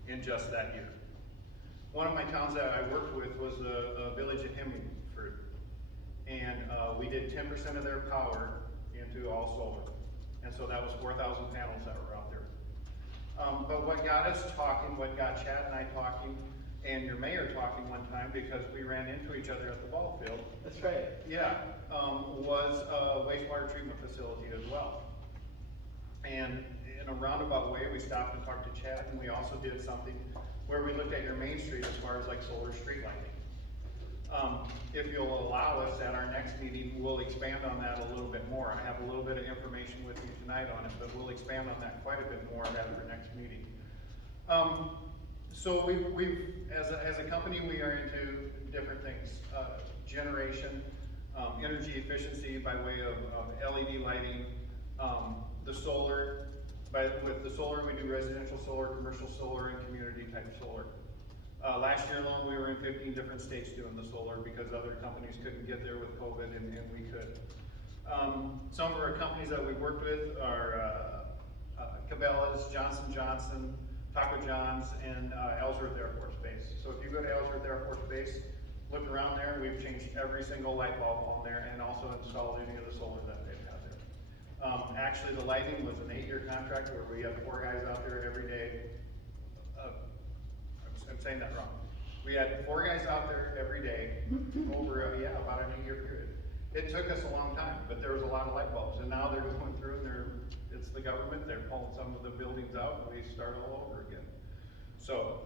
in just that year. One of my towns that I worked with was the village of Hemingford, and we did 10% of their power into all solar, and so that was 4,000 panels that were out there. But what got us talking, what got Chad and I talking, and your mayor talking one time, because we ran into each other at the ball field. That's right. Yeah, was a wastewater treatment facility as well. And in a roundabout way, we stopped and talked to Chad, and we also did something where we looked at your main street as far as like solar street lighting. If you'll allow us at our next meeting, we'll expand on that a little bit more. I have a little bit of information with you tonight on it, but we'll expand on that quite a bit more at our next meeting. So we've as a company, we are into different things. Generation, energy efficiency by way of LED lighting, the solar. With the solar, we do residential solar, commercial solar, and community type solar. Last year alone, we were in 15 different states doing the solar because other companies couldn't get there with COVID, and we could. Some of our companies that we've worked with are Cabela's, Johnson Johnson, Taco John's, and Ellsworth Air Force Base. So if you go to Ellsworth Air Force Base, look around there, we've changed every single light bulb on there and also installed any of the solar that they've had there. Actually, the lighting was an 8-year contract where we had 4 guys out there every day. I'm saying that wrong. We had 4 guys out there every day over about an 8-year period. It took us a long time, but there was a lot of light bulbs, and now they're going through and it's the government, they're pulling some of the buildings out, and we start all over again. So,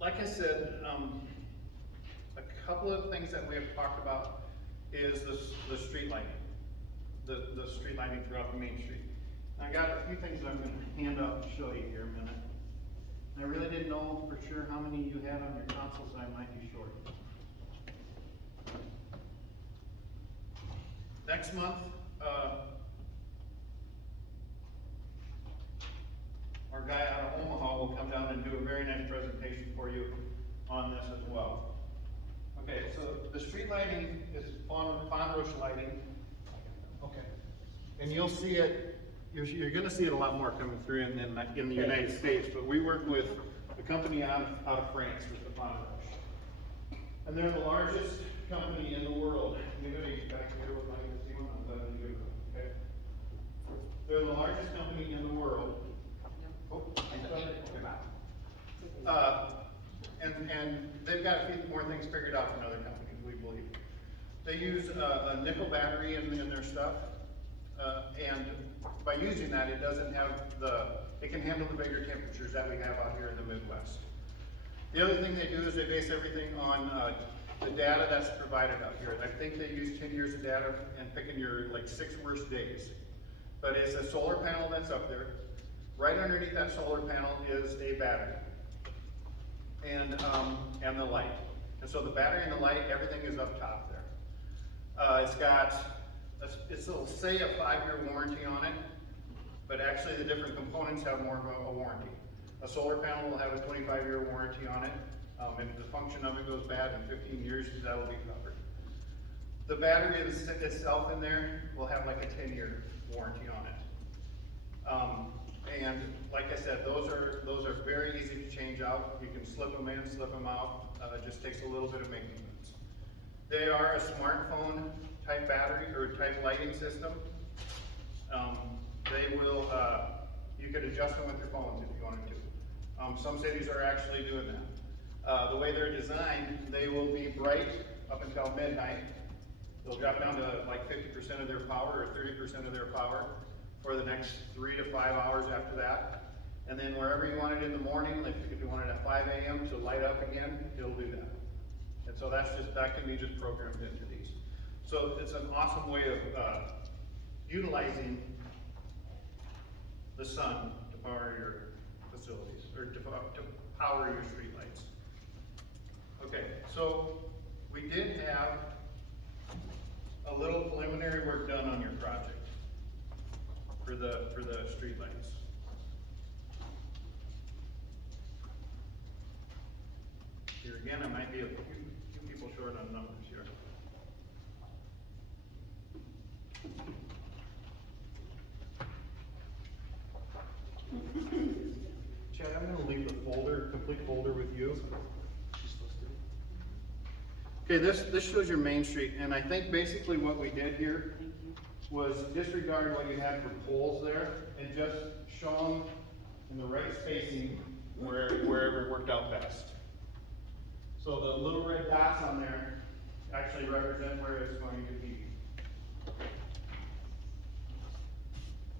like I said, a couple of things that we have talked about is the street lighting, the street lighting throughout the main street. I got a few things I'm going to hand out and show you here in a minute. I really didn't know for sure how many you had on your console, so I might be short. Next month, our guy out of Omaha will come down and do a very nice presentation for you on this as well. Okay, so the street lighting is Fonroche lighting. Okay. And you'll see it, you're gonna see it a lot more coming through in the United States, but we work with a company out of France with the Fonroche. And they're the largest company in the world. Anybody back here would like to see one? I'm glad you do. Okay. They're the largest company in the world. Oh, and they've got a few more things figured out than other companies, we believe. They use a nickel battery in their stuff, and by using that, it doesn't have it can handle the bigger temperatures that we have out here in the Midwest. The other thing they do is they base everything on the data that's provided out here. I think they use 10 years of data and picking your 6 worst days. But it's a solar panel that's up there. Right underneath that solar panel is a battery and the light. And so the battery and the light, everything is up top there. It'll say a 5-year warranty on it, but actually the different components have more of a warranty. A solar panel will have a 25-year warranty on it. If the function of it goes bad in 15 years, that'll be covered. The battery itself in there will have like a 10-year warranty on it. And like I said, those are very easy to change out. You can slip them in, slip them out. It just takes a little bit of maintenance. They are a smartphone type battery or type lighting system. You could adjust them with your phones if you wanted to. Some cities are actually doing that. The way they're designed, they will be bright up until midnight. They'll drop down to like 50% of their power or 30% of their power for the next 3 to 5 hours after that. And then wherever you want it in the morning, if you want it at 5 a.m. to light up again, it'll do that. And so that can be just programmed into these. So it's an awesome way of utilizing the sun to power your facilities, or to power your streetlights. Okay, so we did have a little preliminary work done on your project for the streetlights. Here again, I might be a few people short on numbers here. Chad, I'm gonna leave the folder, complete folder with you. Okay, this shows your Main Street, and I think basically what we did here was disregard what you had for poles there, and just show them in the right spacing wherever it worked out best. So the little red dots on there actually represent where it's going to be.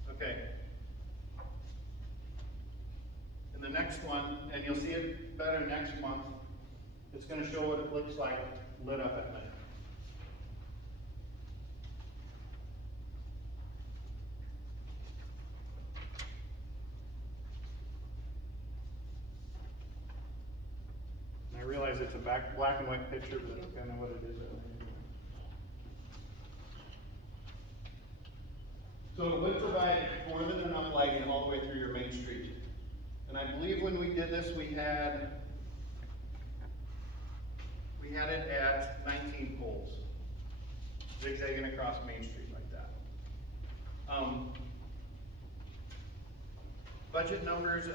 Okay. And the next one, and you'll see it better next month, it's going to show what it looks like lit up at night. And I realize it's a black and white picture, but that's kind of what it is. So it would provide more than enough lighting all the way through your main street. And I believe when we did this, we had it at 19 poles, zigzagging across Main Street like that. Budget numbers,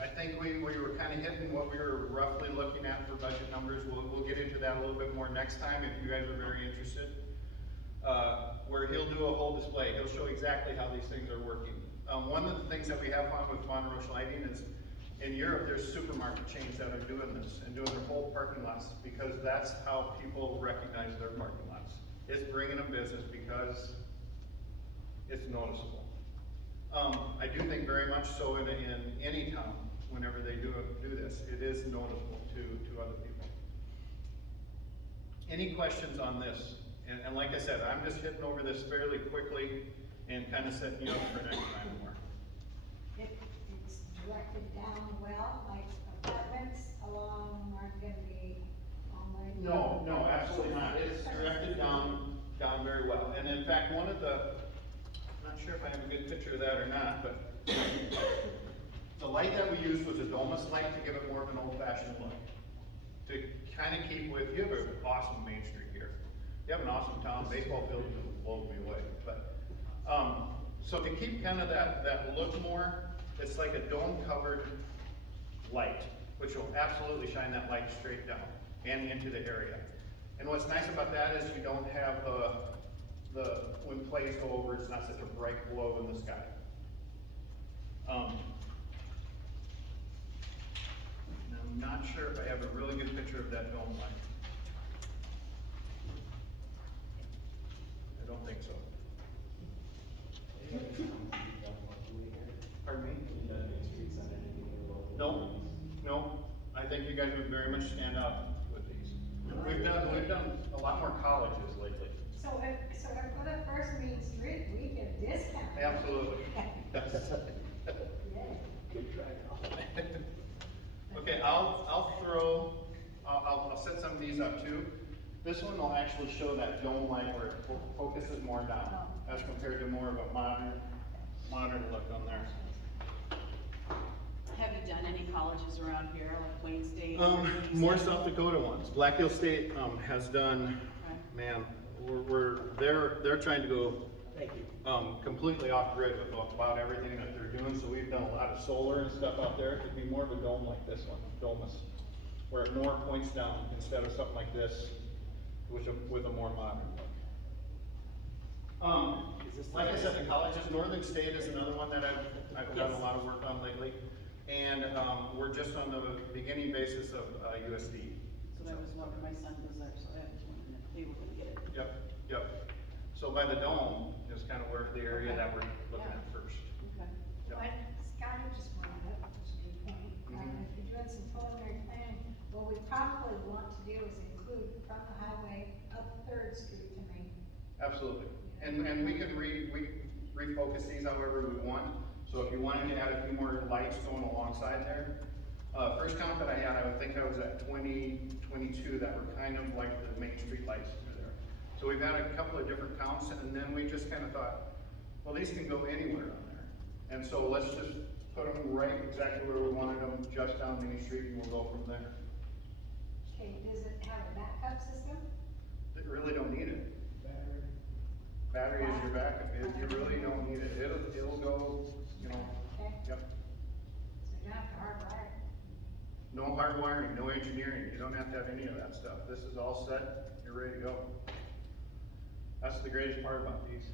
I think we were kind of hitting what we were roughly looking at for budget numbers. We'll get into that a little bit more next time if you guys are very interested. Where he'll do a whole display. He'll show exactly how these things are working. One of the things that we have fun with Monroe Lighting is in Europe, there's supermarket chains that are doing this and doing their whole parking lots because that's how people recognize their parking lots. It's bringing them business because it's noticeable. I do think very much so in any town, whenever they do this, it is noticeable to other people. Any questions on this? And like I said, I'm just hitting over this fairly quickly and kind of setting you up for next time more. If it's directed down well, like apartments along aren't gonna be on the. No, absolutely not. It's directed down very well. And in fact, I'm not sure if I have a good picture of that or not, but the light that we used was a domus light to give it more of an old-fashioned look. To kind of keep with, you have an awesome Main Street here. You have an awesome town, baseball field just blows me away. But, so to keep kind of that look more, it's like a dome-covered light, which will absolutely shine that light straight down and into the area. And what's nice about that is you don't have when plays go over, it's not such a bright glow in the sky. I'm not sure if I have a really good picture of that dome light. I don't think so. Pardon me? No, I think you guys would very much stand out with these. We've done a lot more colleges lately. So if for the first Main Street, we get discount. Absolutely. Yeah. Good try, Al. Okay, I'll set some of these up too. This one will actually show that dome light where it focuses more down as compared to more of a modern look on there. Have you done any colleges around here, like Wayne State? More South Dakota ones. Black Hill State has done. Okay. Man, they're trying to go Thank you. completely off grid with about everything that they're doing. So we've done a lot of solar and stuff out there. It could be more of a dome like this one, domus, where it more points down instead of something like this, with a more modern look. Like I said, the colleges, Northern State is another one that I've done a lot of work on lately. And we're just on the beginning basis of USD. So that was what my son was there, so I was wondering if they were gonna get it. Yep. by the dome is kind of where the area that we're looking at first. Okay. Yep. What Scott had just brought up, which is a good point, if you're doing some preliminary planning, what we probably want to do is include from the highway up Third Street to Main. Absolutely, and we can refocus these however we want. So if you wanted to add a few more lights going alongside there, first count that I had, I would think I was at 22 that were kind of like the Main Street lights through there. So we've had a couple of different counts, and then we just kind of thought, well, these can go anywhere on there. And so let's just put them right exactly where we wanted them, just down Main Street, and we'll go from there. Okay, does it have a backup system? They really don't need it. Battery is your backup, you really don't need it, it'll go, you know, Okay, yep. so you don't have to hardwire it. No hard wiring, no engineering, you don't have to have any of that stuff, this is all set, you're ready to go. That's the greatest part about these.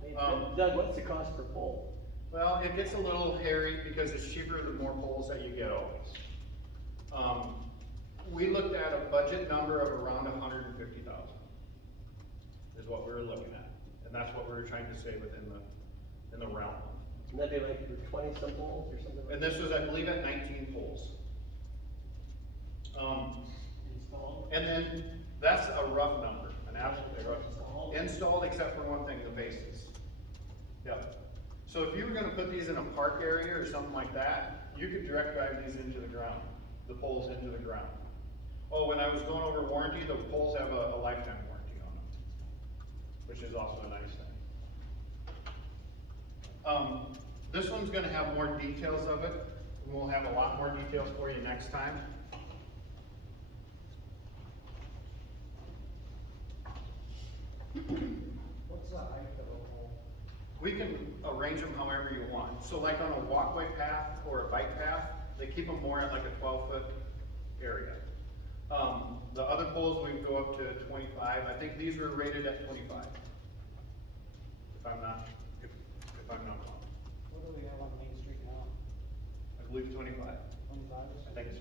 Hey, Doug, what's the cost per pole? Well, it gets a little hairy because it's cheaper the more poles that you get always. We looked at a budget number of around 150,000 is what we were looking at, and that's what we were trying to stay within the realm. And that'd be like for 20 some poles or something like And that? this was, I believe, at 19 poles. Installed? And then, that's a rough number, an absolutely rough. Installed? Installed, except for one thing, the bases. Yep. So if you were gonna put these in a park area or something like that, you could direct drive these into the ground, the poles into the ground. Oh, when I was going over warranty, the poles have a lifetime warranty on them, which is also a nice thing. This one's gonna have more details of it, and we'll have a lot more details for you next time. What's the height of a pole? We can arrange them however you want. So like on a walkway path or a bike path, they keep them more at like a 12-foot area. The other poles, we go up to 25. I think these were rated at 25. If I'm not wrong. What do we have on Main Street now? I believe 25. 25? I think so.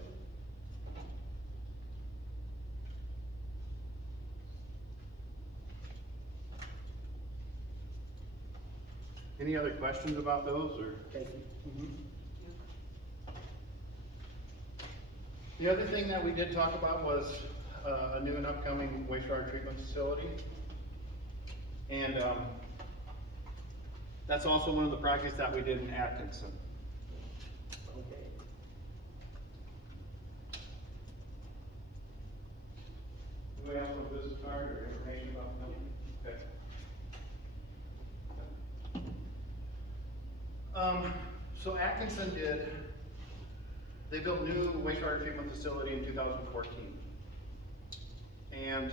Any other questions about those, or? Thank you. The other thing that we did talk about was a new and upcoming wastewater treatment facility. And that's also one of the projects that we did in Atkinson. Okay. Do we have a business card or information about the company? Okay. So Atkinson they built new wastewater treatment facility in 2014. And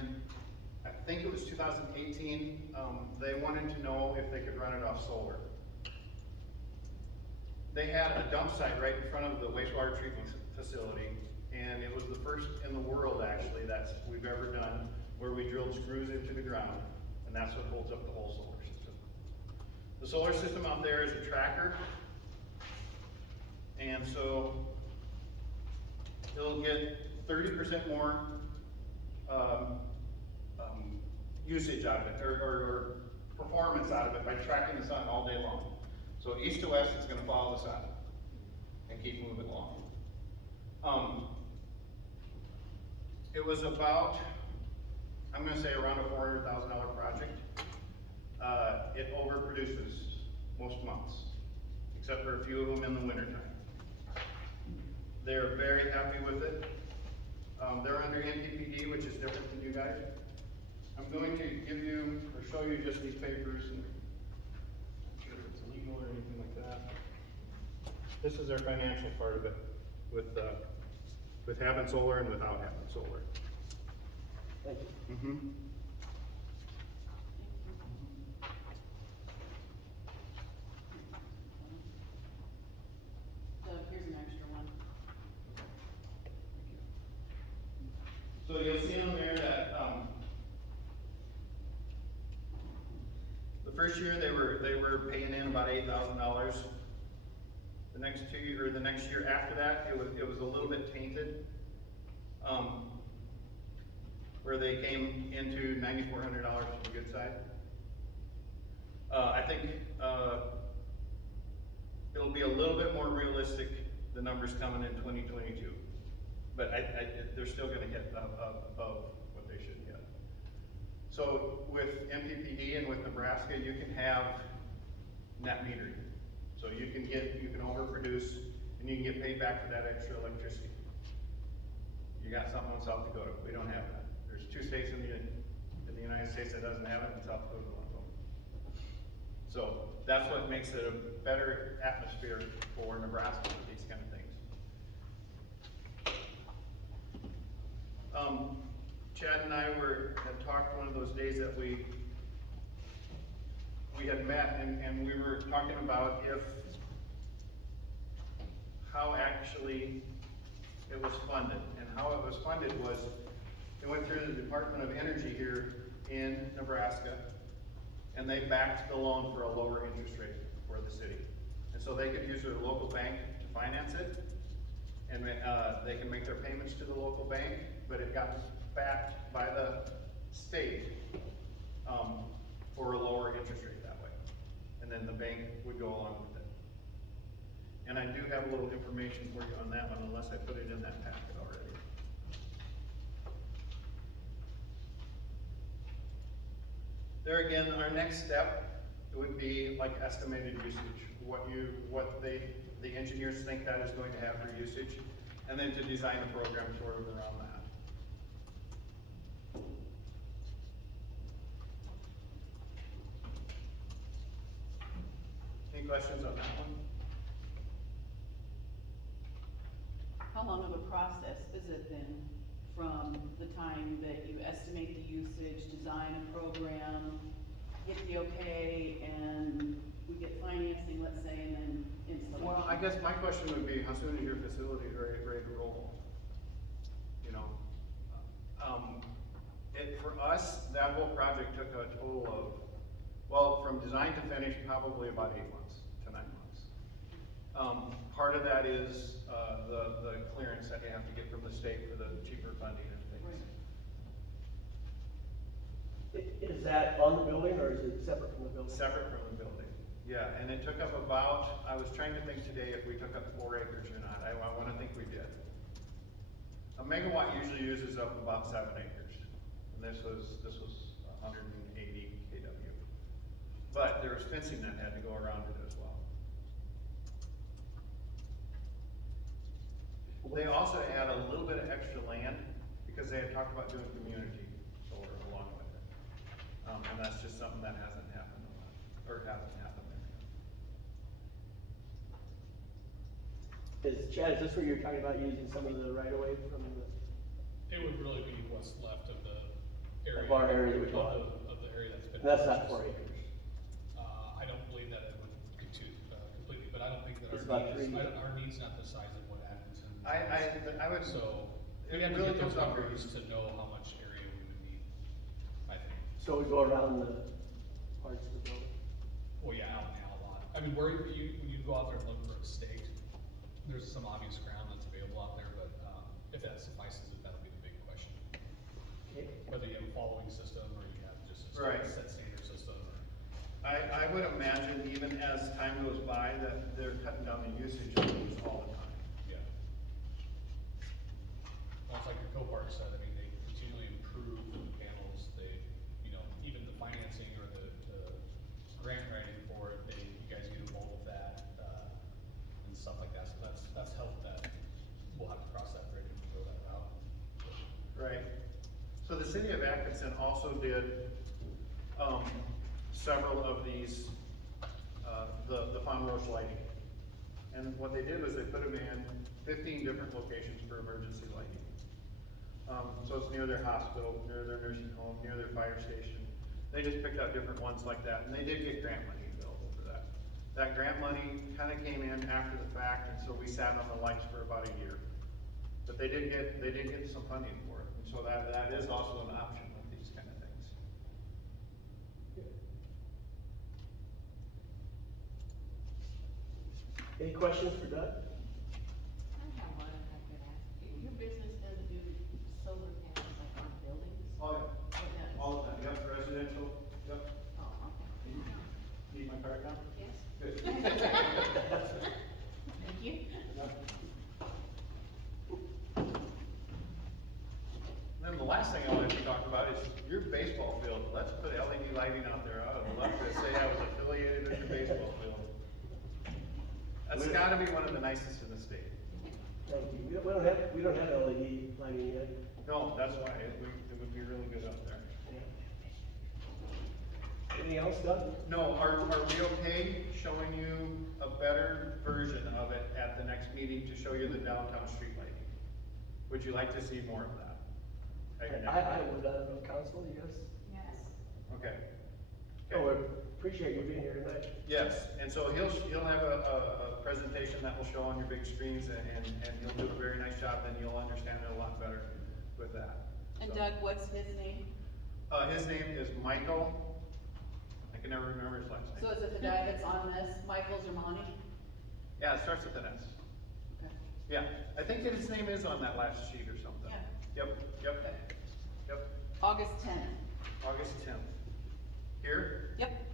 I think it was 2018, they wanted to know if they could run it off solar. They had a dump site right in front of the wastewater treatment facility, and it was the first in the world actually that we've ever done where we drilled screws into the ground, and that's what holds up the whole solar system. The solar system out there is a tracker, and so it'll get 30% more usage out of it, or performance out of it by tracking the sun all day long. So east to west, it's gonna follow the sun and keep moving along. It was about, I'm gonna say around a $400,000 project. It overproduces most months, except for a few of them in the wintertime. They're very happy with it. They're under NPPD, which is different than you guys. I'm going to give you, or show you just these papers, and I'm not sure if it's legal or anything like that. This is their financial part of it, with having solar and without having solar. Thank you. Here's an extra one. So you'll see on there that, the first year they were paying in about $8,000. The next the next year after that, it was a little bit tainted. Where they came into $9,400 to the good side. I think, it'll be a little bit more realistic, the numbers coming in 2022. But they're still gonna get above what they should get. So with MPPD and with Nebraska, you can have net metering. So you can overproduce, and you can get paid back for that extra electricity. You got something in South Dakota, we don't have that. There's 2 states in the United States that doesn't have it, and South Dakota is one of them. So that's what makes it a better atmosphere for Nebraska with these kind of things. Chad and I had talked one of those days that we had met, and we were talking about how actually it was funded. And how it was funded was, it went through the Department of Energy here in Nebraska, and they backed the loan for a lower interest rate for the city. And so they could use their local bank to finance it, and they can make their payments to the local bank, but it got backed by the state for a lower interest rate that way. And then the bank would go along with it. And I do have a little information for you on that one, unless I put it in that packet already. There again, our next step would be like estimated usage, what the engineers think that is going to have for usage, and then to design a program sort of around that. Any questions on that one? How long of a process is it then from the time that you estimate the usage, design a program, get the okay, and we get financing, let's say, and then installation? Well, I guess my question would be, how soon is your facility ready to roll? You know, for us, that whole project took a total of, well, from design to finish, probably about 8 months to 9 months. Part of that is the clearance that you have to get from the state for the cheaper funding and things. Is that on the building, or is it separate from the building? Separate from the building, yeah, and it took up about, I was trying to think today if we took up 4 acres or not, I wanna think we did. A megawatt usually uses up about 7 acres, and this was 180 kW. But there was fencing that had to go around it as well. They also had a little bit of extra land, because they had talked about doing community solar along with it. And that's just something that hasn't happened, or hasn't happened there. Chad, is this where you're talking about using some of the right of way from the? It would really be what's left of the area. Of our area that we bought. Of the area that's been. And that's not purchased. 4 acres. I don't believe that it would completely, but I don't think that It's about 3. our need's not the size of what Atkinson. I would. So, It we have to really get those comes down to- numbers to know how much area we would need, I think. So we go around the parts of the building? Well, yeah, out now a lot. I mean, when you go out there and look for a stake, there's some obvious ground that's available out there, but, if that suffices it, that'll be the big question. Okay. Whether you have a following system, or you have just a Right. set standard system, or. I would imagine even as time goes by, that they're cutting down the usage of these all the time. Yeah. Well, it's like your Copart said, I mean, they continually improve the panels, even the financing or the grant writing for it, you guys get involved with that, and stuff like that, so that's helped that, we'll have to cross that bridge if we go that route. Right. So the city of Atkinson also did, several of these, the Fawn Roche lighting. And what they did was they put them in 15 different locations for emergency lighting. So it's near their hospital, near their nursing home, near their fire station. They just picked out different ones like that, and they did get grant money available for that. That grant money kinda came in after the fact, and so we sat on the lights for about a year. But they did get some funding for it, and so that is also an option with these kind of things. Any questions for Doug? I have one if I could ask you. Your business doesn't do solar panels like on buildings? Oh, yeah. It does? All of that, yep, residential, yep. Oh, okay. we'll have to talk about is your baseball field. Let's put LED lighting out there. I would love to say I was affiliated with the baseball field. That's gotta be one of the nicest in the state. Thank you. We don't have LED lighting yet. No, that's why, it would be really good out there. Anything else, Doug? No, are we okay showing you a better version of it at the next meeting to show you the downtown street lighting? Would you like to see more of that? I would, council, yes. Yes. Okay. Oh, Okay. I appreciate you being here tonight. Yes, and so he'll have a presentation that will show on your big screens and he'll do a very nice job, and you'll understand it a lot better with that. And So, Doug, what's his name? his name is Michael, I can never remember his last So name. is it the guy that's on this, Michael Zermani? Yeah, it starts with an S. Okay. Yeah, I think that his name is on that last sheet or something. Yeah. Yep. August 10th. August 10th. Here? Yep.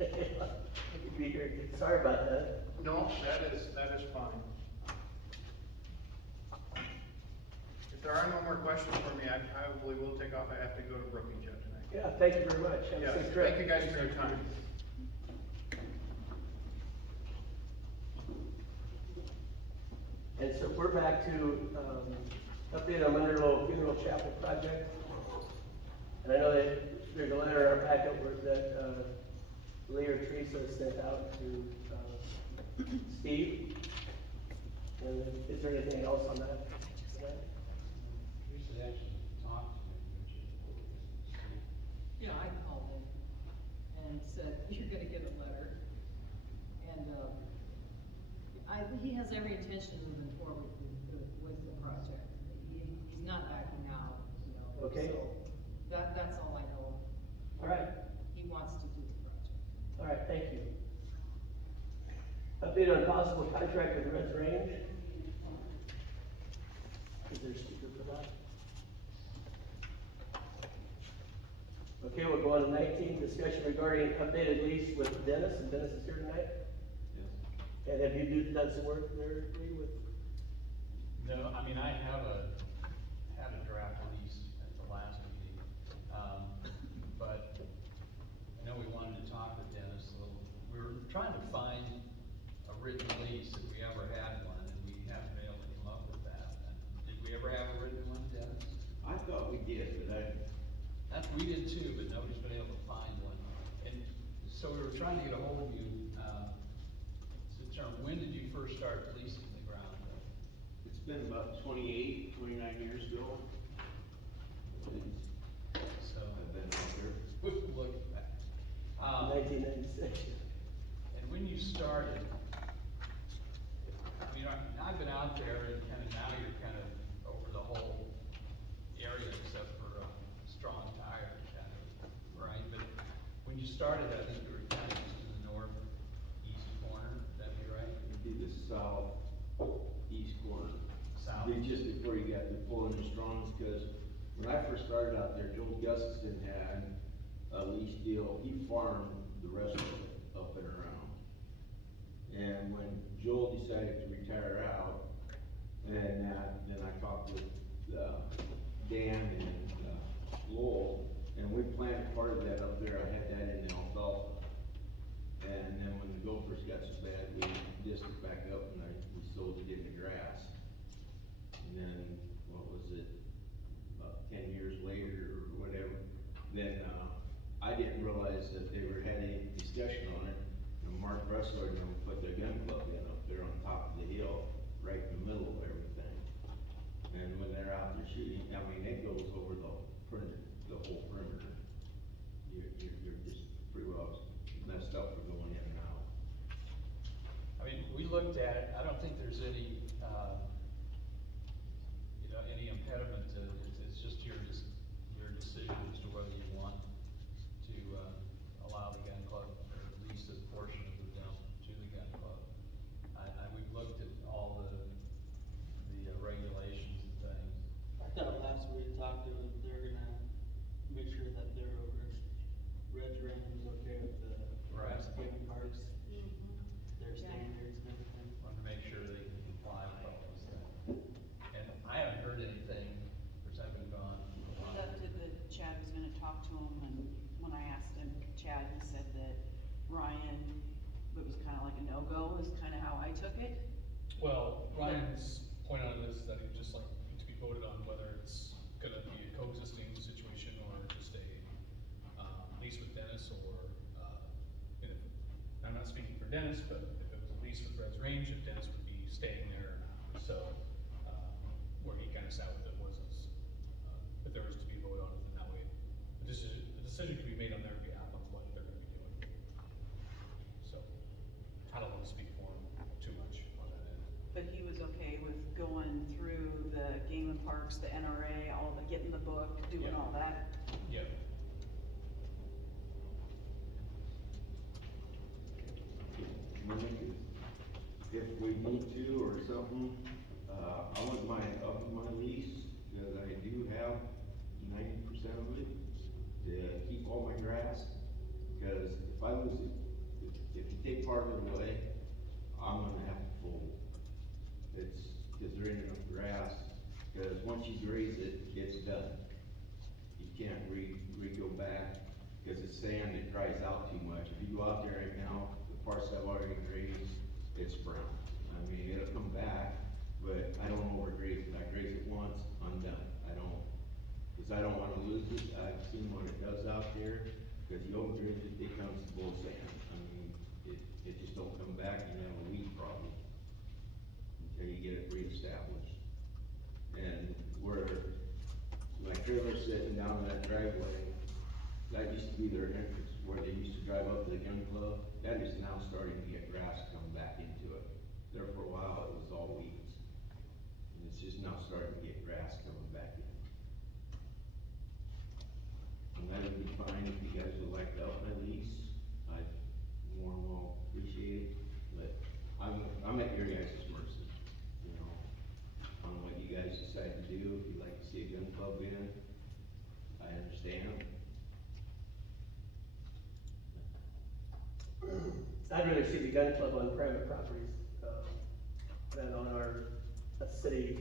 I could be here. Sorry about that. No, that is fine. If there are no more questions for me, I probably will take off. I have to go to Brookings yet tonight. Yeah, thank you very much. Have a Yeah, safe trip. thank you guys for your time. And so we're back to, update on Monroe Funeral Chapel project. And I know that there's a letter in our packet that, Lee or Teresa sent out to, Steve. And is there anything else on that? Teresa actually talked to me, Yeah, I called him and said, you're gonna get a letter. And, he has every intention of moving forward with the project. He's not backing out, you know. Okay. So that's all I know. All right. He wants to do the project. All right, thank you. Update on possible contract with Red's Range. Is there a speaker for that? Okay, we'll go on to 19, discussion regarding updated lease with Dennis, and Dennis is here tonight. Yes. And have you done some work there, Lee, with? No, I mean, I had a draft lease at the last meeting, but I know we wanted to talk with Dennis a little. We were trying to find a written lease if we ever had one, and we haven't been able to come up with that. Did we ever have a written one, Dennis? I thought we did, but We did too, but nobody's been able to find one. And so we were trying to get a hold of you, to determine, when did you first start leasing the ground? it's been about 28, 29 years ago. So, I've been out there. looking back. 1996. And when you started, you know, I've been out there and kind of now you're kind of over the whole area except for Strong Tire, kind of, right? But when you started, I think you were kind of just in the northeast corner, would that be right? It'd be the southeast corner. South? Be just before you got to pull into Strong's, because when I first started out there, Joel Gustafson had a lease deal. He farmed the rest of it up and around. And when Joel decided to retire out, and then I talked with Dan and Lowell, and we planted part of that up there. I had that in the alfalfa. And then when the gophers got so bad, we disced it back up and we sowed it in the grass. And then, what was it, about 10 years later or whatever, then, I didn't realize that they were had any discussion on it. And Mark Bressler and them put their gun club in up there on top of the hill, right in the middle of everything. And when they're out there shooting, I mean, it goes over the perimeter, the whole perimeter. You're just pretty well messed up for going in and out. I mean, we looked at it, I don't think there's any, you know, any impediment to, it's just your decision as to whether you want to, allow the gun club or lease a portion of the dump to the gun club. We've looked at all the regulations and things. I thought last we talked, took it? Well, Ryan's point on it is that it just like needs to be voted on whether it's gonna be a coexisting situation or just a, lease with Dennis or, and if, I'm not speaking for Dennis, but if it was a lease with Red's Range, if Dennis would be staying there or not. So, where he kinda sat with it was, if there was to be a vote on it, then that way, the decision can be made on their behalf on what they're gonna be doing. So, I don't wanna speak for him too much on that end. But he was okay with going through the game and parks, the NRA, all the, getting the book, doing Yeah. all that? Yep. If we need to or something, I wouldn't mind upping my lease, because I do have 90% of it to keep all my grass. Because if I lose it, if you take part of it away, I'm gonna have to fold. It's, cause there ain't enough grass, cause once you graze it, it's done. You can't go back, cause it's sand, it dries out too much. If you go out there right now, the parts I've already grazed, it's brown. I mean, it'll come back, but I don't overgraze it. I graze it once, I'm done. Cause I don't wanna lose it. I've seen what it does out there, cause you overgraze it, it becomes full sand. I mean, it just don't come back, and you have a weed problem until you get it reestablished. And where my trailer's sitting down that driveway, that used to be their entrance, where they used to drive up to the gun club. That is now starting to get grass come back into it. There for a while, it was all weeds. And it's just now starting to get grass coming back in. And that would be fine if you guys would like to help my lease. I'd more than well appreciate it, but I'm at your guys' mercy, you know, on what you guys decide to do. If you'd like to see a gun club in, I understand. I'd rather see the gun club on private properties, than on a city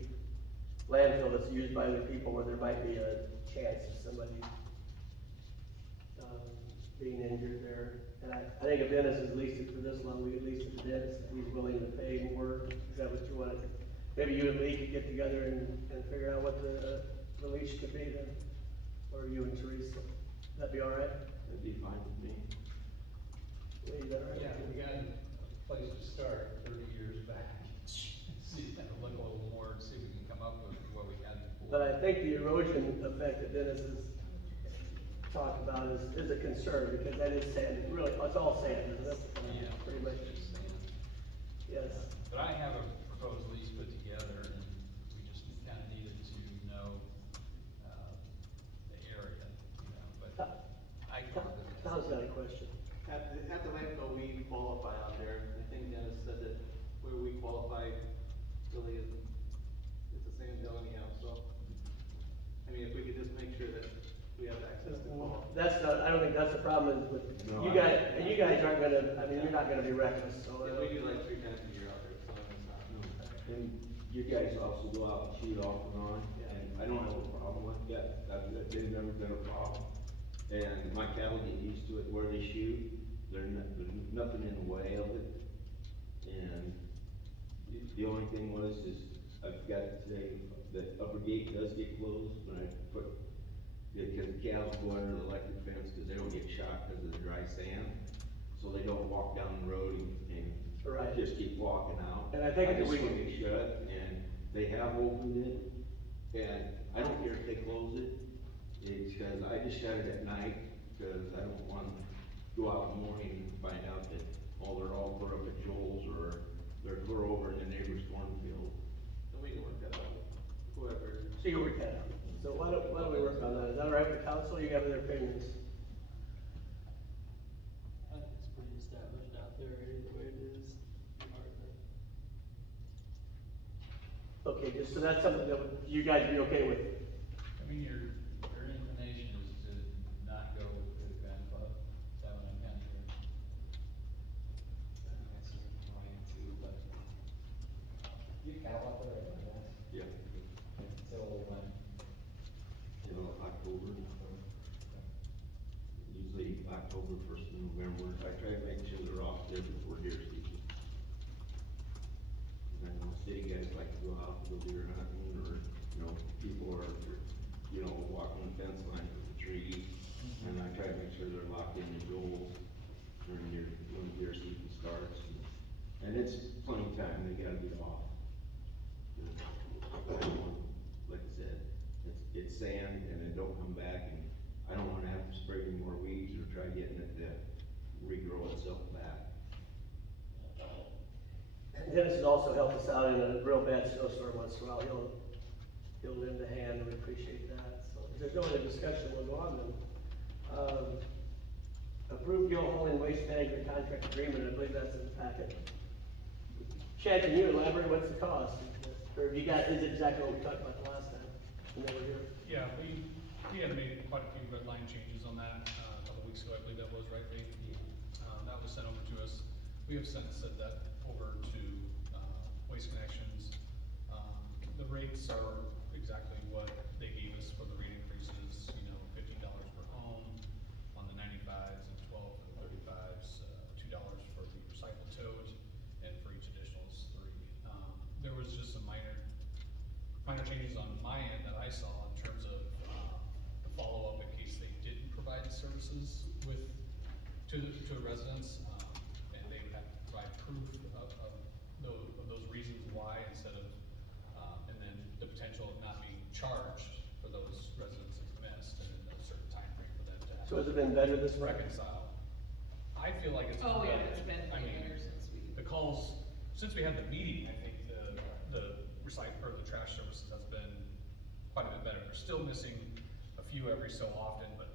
landfill that's used by other people where there might be a chance of somebody, being injured there. And I think if Dennis has leased it for this long, we could lease it to Dennis, if he's willing to pay more. Is that what you wanted? Maybe you and Lee could get together and figure out what the lease could be then, or you and Teresa. That'd be all right? That'd be fine with me. Lee, is that all right? Yeah, we got a place to start 30 years back. See, look a little more and see if we can come up with what we had before. But I think the erosion effect that Dennis is talking about is a concern, because that is sand, really, it's all sand, isn't it? Yeah, Pretty much, just saying. yes. But I have a proposed lease put together, and we just kind of needed to know, the area, you know, but I can. Tom's got a question. At the landfill, we qualify out there. I think Dennis said that where we qualify really isn't, it's the same deal anyhow, so. I mean, if we could just make sure that we have access to qualify. That's not, I don't think that's the problem is with, No, you guys, and you guys aren't gonna, I mean, you're not gonna be reckless, so. Yeah, we do like 3 times a year out there, so it's not. And you guys also go out and shoot off and on, and I don't have a problem with that. That's never been a problem. And my cattle get used to it where they shoot. There's nothing in the way of it. And the only thing was is I forgot to say that upper gate does get closed when I put, because the cows go under the electric fence because they don't get shot because of the dry sand. So they don't walk down the road and Right. just keep walking out. And I think I that just we want can- it shut, and they have opened it, and I don't care if they close it. It's because I just shut it at night, because I don't want to go out in the morning and find out that, oh, they're all put up at Joel's, or they're clear over in the neighbor's cornfield. And we can work that out, whoever. So you work that out. So why don't we work on that? Is that all right with council? You have their opinions? I think it's pretty established out there, the way it is. Okay, just, so that's something that you guys be okay with? I mean, your inclination is to not go with the gun club, is that what I'm kind of hearing? That's mine too, but you cattle up there, I guess. Yeah. Until when? Till October. Usually October, 1st of November. I try to make sure they're off there before deer season. city guys like to go out and go deer hunting, or, you know, people are, you know, walking the fence line with the tree. And I try to make sure they're locked in the goals during their, when deer season starts. And it's plenty of time, they gotta get off. I don't want, like I said, it's sand and it don't come back, and I don't wanna have to spray any more weeds or try getting it to regrow itself back. Dennis has also helped us out in a real bad snowstorm once in a while. He'll lend a hand, and we appreciate that. So if there's no other discussion, we'll go on then. Approved Gill Hauling Waste Management Contract Agreement, I believe that's in the packet. Chad, can you elaborate, what's the cost? Or have you got, is it exactly what we talked about the last time? When they were here? Yeah, we had made quite a few red line changes on that, a couple weeks ago, I believe that was, right, Lee? That was sent over to us. We have since sent that over to, Waste Connections. The rates are exactly what they gave us for the rate increases, you know, $15 per home on the 95s and $12 for the 35s, $2 for the recycle tote, and for each additional is $3. There was just some minor changes on my end that I saw in terms of, the follow-up in case they didn't provide services to the residents, and they would have to provide proof of those reasons why, instead of, and then the potential of not being charged for those residents that missed, and a certain time frame for them to have. So has it been better this way? Reconcile. I feel like it's. Oh, yeah, better. it's been I way mean, better since we. the calls, since we had the meeting, I think the recycle, or the trash services has been quite a bit better. They're still missing a few every so often, but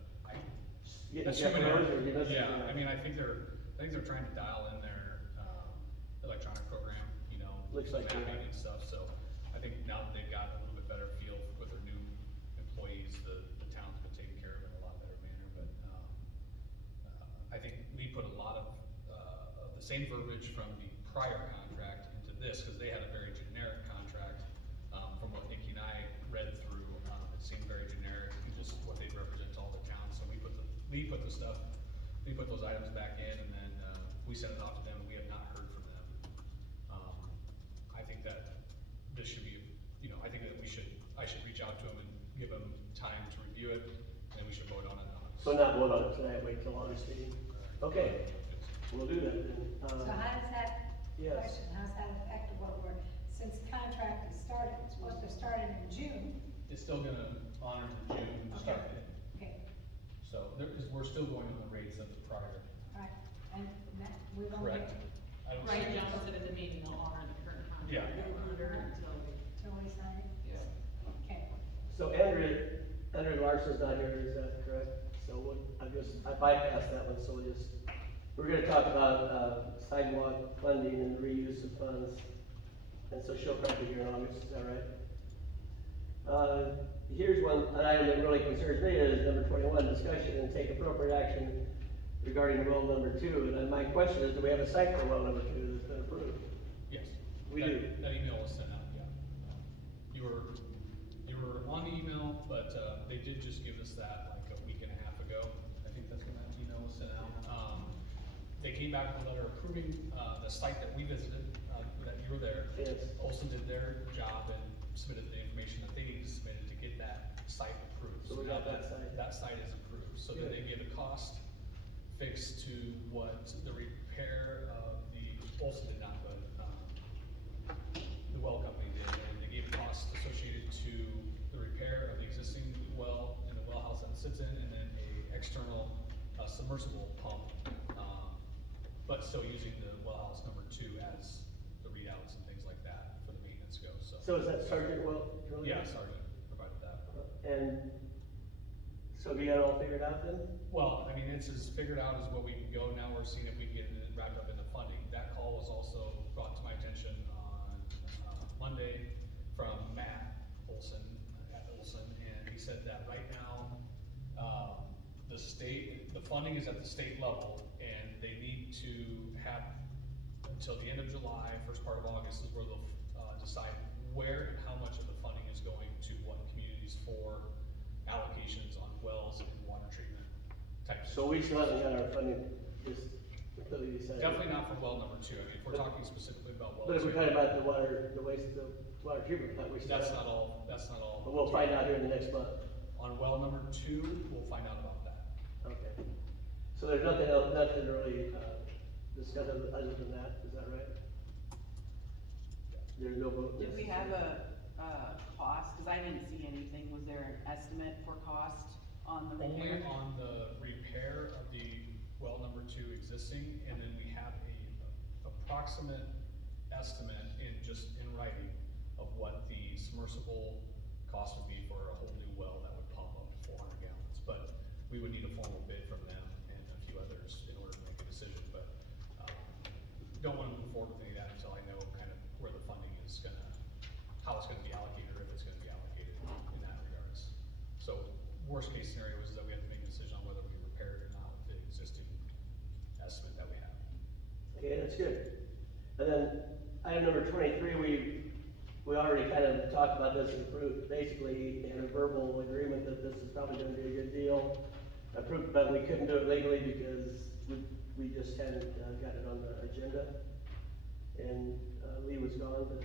Getting that's human Jeff error. Rose, or you must- Yeah, I mean, I think they're trying to dial in their, electronic program, you know, Looks like they mapping are. and stuff, so I think now that they've got a little bit better feel with their new employees, the town's been taken care of in a lot better manner, but, I think we put a lot of the same verbiage from the prior contract into this, cause they had a very generic contract, from what Nikki and I read through, it seemed very generic, and just what they represent to all the towns, so we put those items back in, and then, we sent it off to them, and we have not heard from them. I think that this should be, you know, I think that I should reach out to them and give them time to review it, and we should vote on it. So not vote on it tonight, wait till August meeting? Okay, we'll do that then. So how does that, Yes. question, how's that affect what we're, since the contract is started, it's supposed to have started in June? It's still gonna honor the June start date, Okay, so because we're still going on the rates of the prior, right, and that, we've only, correct? I don't Right, see- John said at the meeting, they'll honor the current contract. Yeah. Until we. till we sign it? Yeah. Okay, So Andrew Larson's not here, is that correct? So I bypassed that one, so we're gonna talk about, sidewalk funding and reuse of funds. And so she'll probably be here in August, is that right? Here's an item that really concerns me, is number 21, discussion and take appropriate action regarding well number 2. And then my question is, do we have a site for well number 2 that's been approved? Yes. We That- do. That email was sent out, yeah. You were on the email, but, they did just give us that like a week and a half ago. I think that's when that email was sent out. They came back with a letter approving, the site that we visited, that you were there. Yes. Olson did their job and submitted the information that they needed to submit to get that site approved. So we now got that site. That site is approved, so then Good. they give a cost fixed to what the repair of Olson did not, but, the well company did, and they gave a cost associated to the repair of the existing well and the well house that it sits in, and then a external, submersible pump, but still using the well house number 2 as the readouts and things like that for the maintenance go, so. So is that Sergeant well? really? Yeah, Sergeant provided that. And, so have you got it all figured out then? Well, I mean, it's as figured out as what we can go, now we're seeing if we can get it wrapped up into funding. That call was also brought to my attention on, Monday from Matt Olson, at Olson, and he said that right now, the funding is at the state level, and they need to have until the end of July, first part of August is where they'll, decide where and how much of the funding is going to what communities for allocations on wells and water treatment types. So we still haven't got our funding, just that we decided? Definitely not for well number 2, I mean, if we're talking specifically about well 2. But if we're talking about the water, the water treatment plant, we still. That's not all. But we'll find out here in the next month. On well number 2, we'll find out about that. Okay. So there's nothing else, nothing to really, discuss other than that, is that right? There's no vote. Did we have a cost, cause I didn't see anything, was there an estimate for cost on the repair? Only on the repair of the well number 2 existing, and then we have a approximate estimate in writing of what the submersible cost would be for a whole new well that would pump up to 400 gallons. But we would need a formal bid from them and a few others in order to make a decision, but, don't wanna move forward with any of that until I know kind of where the funding is how it's gonna be allocated, or if it's gonna be allocated in that regards. So, worst case scenario is that we have to make a decision on whether we repair it or not with the existing estimate that we have. Okay, that's good. And then, item number 23, we already kind of talked about this and approved, basically, in a verbal agreement that this is probably gonna be a good deal. Approved, but we couldn't do it legally because we just hadn't got it on the agenda. And Lee was gone to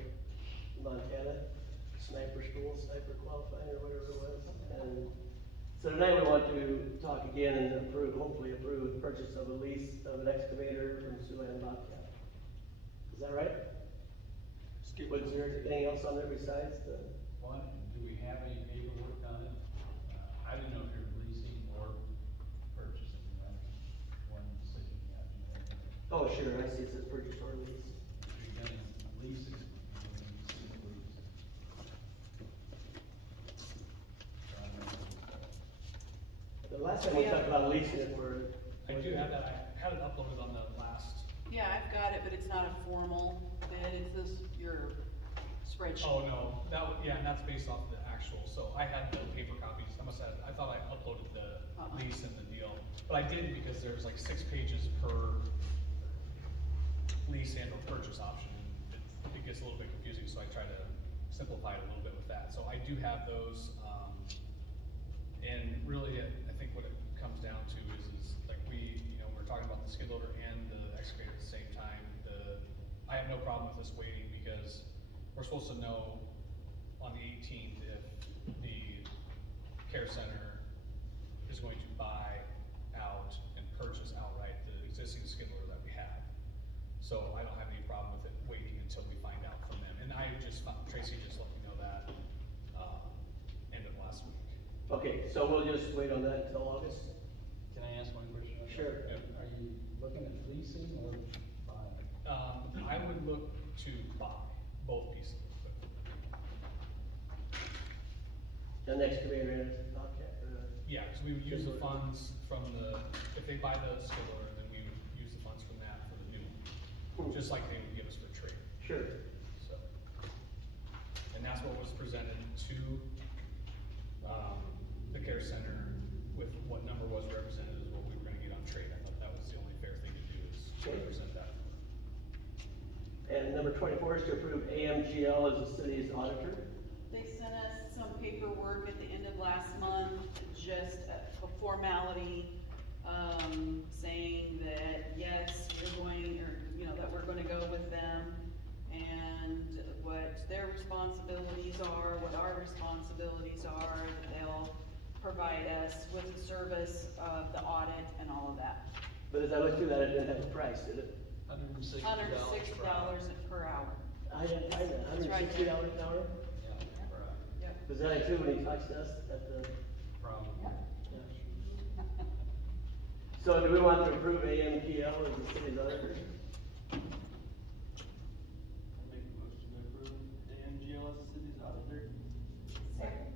Montana, sniper school, sniper qualifying, or whatever it was. And so tonight we want to talk again and hopefully approve the purchase of a lease of an excavator from Siouxland Bobcat. Is that right? Was there anything else on there besides the? What, do we have any paperwork on it? I didn't know if you're leasing or purchasing, that's one decision you have to make. Oh, sure, I see it says purchase or lease. If you're gonna lease it, you're gonna lease it. So I don't know. The last time we talked about leasing it for. I do have that, I had it uploaded on the last. Yeah, I've got it, but it's not a formal bid, it's your spreadsheet. Oh, no, yeah, and that's based off the actual, so I had the paper copies, I thought I uploaded the lease and the deal, but I didn't because there's like 6 pages per lease and or purchase option, and it gets a little bit confusing, so I try to simplify it a little bit with that, so I do have those, and really, I think what it comes down to is like we're talking about the skid loader and the excavator at the same time. I have no problem with this waiting because we're supposed to know on the 18th if the care center is going to buy out and purchase outright the existing skid loader that we have. So I don't have any problem with it waiting until we find out from them. And Tracy just let me know that, end of last week. Okay, so we'll just wait on that until August? Can I ask one question? Sure. Are you looking at leasing or buying? I would look to buy both pieces of equipment. An excavator and a Bobcat, Yeah, because we would use the funds from if they buy the skid loader, then we would use the funds from that for the new one, just like they would give us for trade. Sure. So, and that's what was presented to, the care center with what number was represented as what we were gonna get on trade. I thought that was the only fair thing to do is represent that. And number 24 is to approve AMGL as the city's auditor. They sent us some paperwork at the end of last month, just a formality, saying that yes, that we're gonna go with them, and what their responsibilities are, what our responsibilities are, that they'll provide us with the service of the audit and all of that. But as I looked through that, it didn't have a price, did it? $160 per hour. I didn't find that, That's right $160 there. an hour? Yeah, right. Yep. Does that include when he talks to us at the? Probably. Yeah. So do we want to approve AMGL as the city's auditor? I make a motion to approve AMGL as the city's auditor. Second.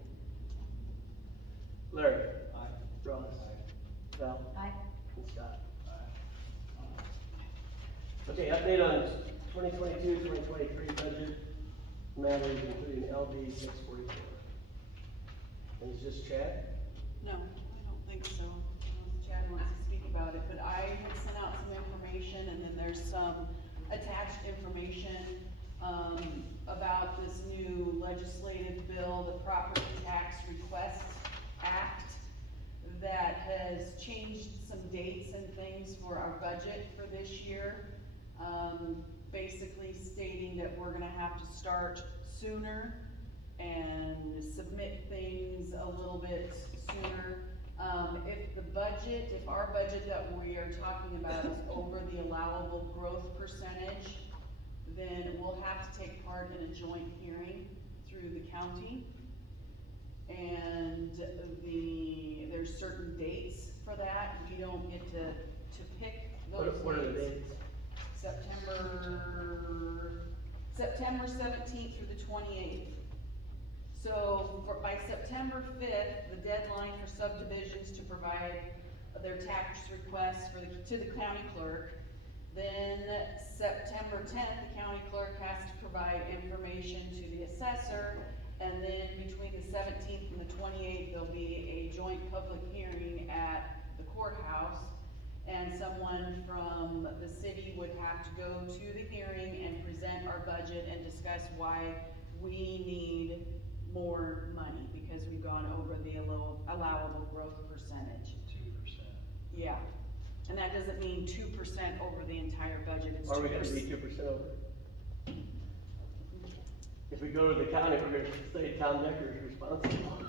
Larry? Aye. Ross? Val? Aye. And Scott? Okay, update on 2022-2023 budget matters, including LD 644. And it's just Chad? No, I don't think so. Chad wants to speak about it, but I have sent out some information, and then there's some attached information, about this new legislative bill, the Property Tax Request Act, that has changed some dates and things for our budget for this year. Basically stating that we're gonna have to start sooner and submit things a little bit sooner. If our budget that we are talking about is over the allowable growth percentage, then we'll have to take part in a joint hearing through the county. And there's certain dates for that, we don't get to pick those dates. What are the dates? September 17th through the 28th. So by September 5th, the deadline for subdivisions to provide their tax requests to the county clerk. Then September 10th, the county clerk has to provide information to the assessor. And then between the 17th and the 28th, there'll be a joint public hearing at the courthouse. And someone from the city would have to go to the hearing and present our budget and discuss why we need more money, because we've gone over the allowable growth percentage. 2%. Yeah, and that doesn't mean 2% over the entire budget, it's 2%. Are we gonna be 2% over? If we go to the county, we're gonna say Tom Decker's responsible.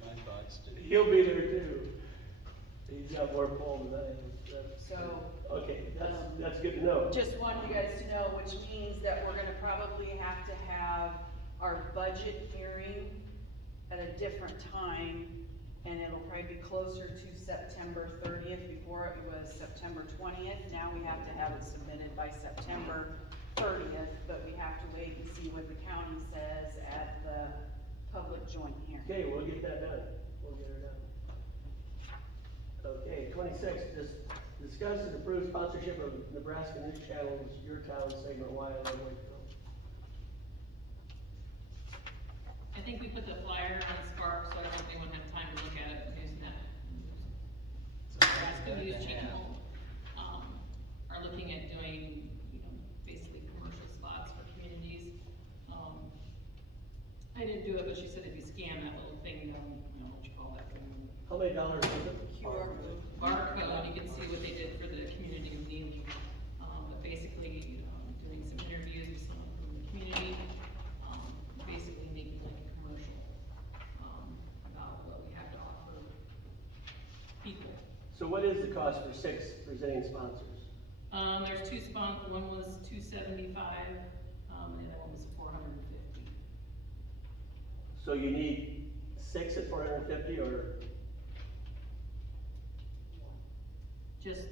My thoughts too. He'll be there too. He's got more pull than I do. So, Okay, that's good to know. just want you guys to know, which means that we're gonna probably have to have our budget hearing at a different time, and it'll probably be closer to September 30th, before it was September 20th. Now we have to have it submitted by September 30th, but we have to wait and see what the county says at the public joint hearing. Okay, we'll get that done. We'll get her done. Okay, 26, discuss and approve sponsorship of Nebraska News Channel's Your Town segment Y on Wakefield. I think we put the flyer on Spark, so I don't think anyone had time to look at it, Newsnet. Nebraska News Channel, are looking at doing, basically commercial spots for communities. I didn't do it, but she said if you scan that little thing, I don't know what you call that thing. How many dollars is it? QR code. Barcode, you can see what they did for the community of Neely. But basically, doing some interviews with someone from the community, basically making like a commercial, about what we have to offer people. So what is the cost for 6 presenting sponsors? There's two one was $275, and the other one was $450. So you need 6 at 450 or? Just,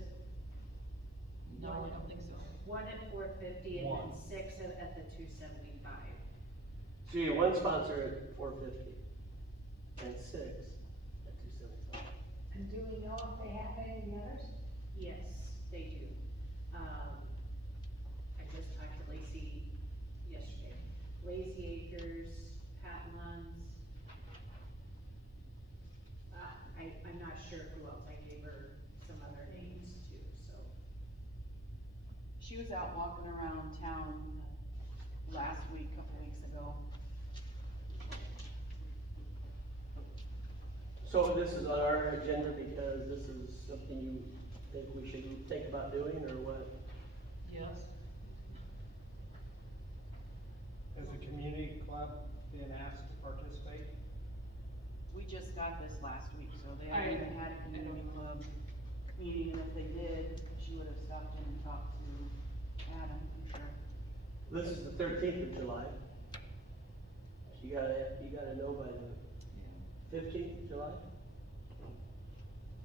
no, I don't think so. One at 450 and One. then 6 at the 275. So you need 1 sponsor at 450 and 6 at 275. And do we know if they have any others? Yes, they do. I just talked to Lacey yesterday. Lazy Acres, Pat Lunn's. I'm not sure who else. I gave her some other names too, so. She was out walking around town last week, a couple weeks ago. So this is on our agenda because this is something you think we should think about doing or what? Yes. Has the community club been asked to participate? We just got this last week, so they I- haven't even had a community club meeting, and if they did, she would have stopped in and talked to Adam, I'm sure. This is the 13th of July. You gotta know by the 15th of July?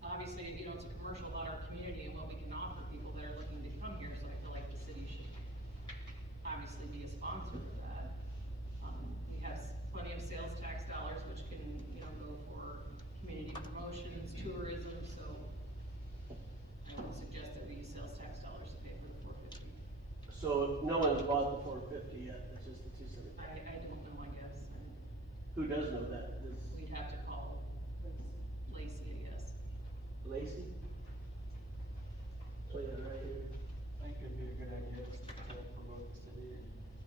Obviously, it's a commercial about our community and what we can offer people that are looking to come here, so I feel like the city should obviously be a sponsor for that. We have plenty of sales tax dollars, which can, go for community promotions, tourism, so I would suggest that we use sales tax dollars to pay for the 450. So no one's bought the 450 yet, it's just the 275. I don't know, I guess, and Who does know that? Is we'd have to call Lacey, I guess. Lacey? So yeah, right here. I think it'd be a good idea just to promote the city and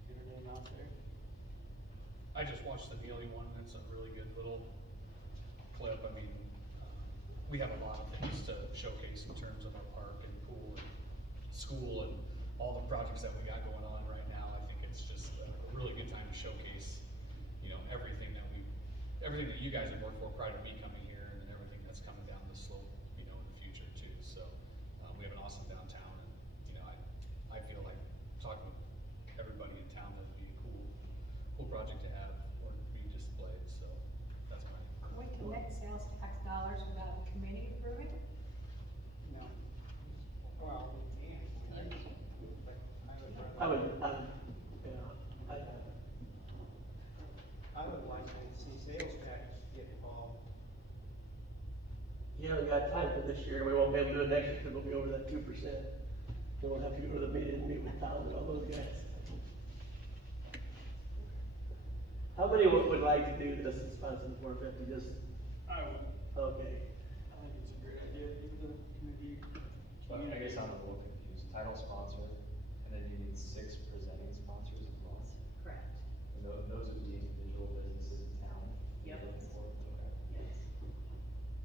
get her name out there. I just watched the Neely one, it's a really good little clip, I mean, we have a lot of things to showcase in terms of our park and pool and school and all the projects that we got going on right now. I think it's just a really good time to showcase, you know, everything that you guys have worked for prior to me coming here, and then everything that's coming down the slope, you know, in the future too. So, we have an awesome downtown, and, you know, I feel like talking with everybody in town, that'd be a cool project to have or be displayed, so that's my. Can we commit sales tax dollars without a committee approving? No. Well, we can. But I would, I would like to see sales tax get involved. you haven't got time for this year, we won't be able to do it next year, because we'll be over that 2%. We won't have to go to the meeting and meet with Tom and all those guys. How many would like to do this in sponsor the 450, just, I would. okay. I think it's a great idea, even the committee. But I guess I'm a little confused, title sponsor, and then you need 6 presenting sponsors as well? Correct. And those would be individual businesses in town? Yep. You're looking for? Okay. Yes.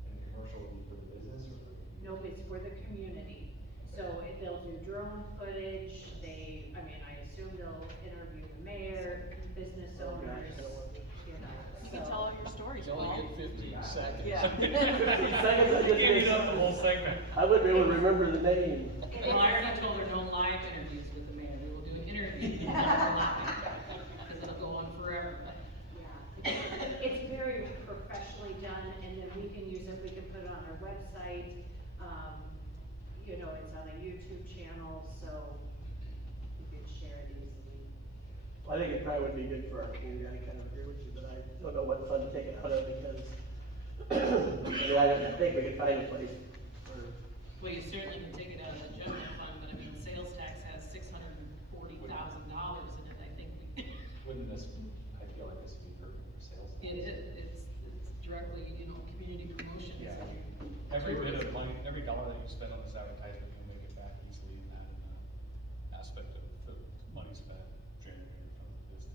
And the commercial would be for the business or for the? No, it's for the community. So they'll do drone footage, I mean, I assume they'll interview the mayor, business Oh, gosh, owners, I don't want to. you know. You can tell all your stories, You Paul. only get 15 seconds. Yeah. 15 seconds, I just Gave missed you up it. the whole segment. I wouldn't be able to remember the name. Well, I already told her no live interviews with the mayor, we will do an interview, because it'll go on forever. Yeah, it's very professionally done, and then we can use it, we can put it on our website. You know, it's on a YouTube channel, so you can share it easily. I think it probably would be good for our community, I kind of agree with you, but I don't know what fund to take it out of, because, I don't think we could find a place for, Well, you certainly can take it out of the general fund, but I mean, sales tax has $640,000 in it, I think we. Wouldn't this, I feel like this would be perfect for sales. It is, it's directly, you know, community promotions. Yeah. Every bit of money, every dollar that you spend on this advertisement, you'll make it back easily in that aspect of the money spent generated from the business.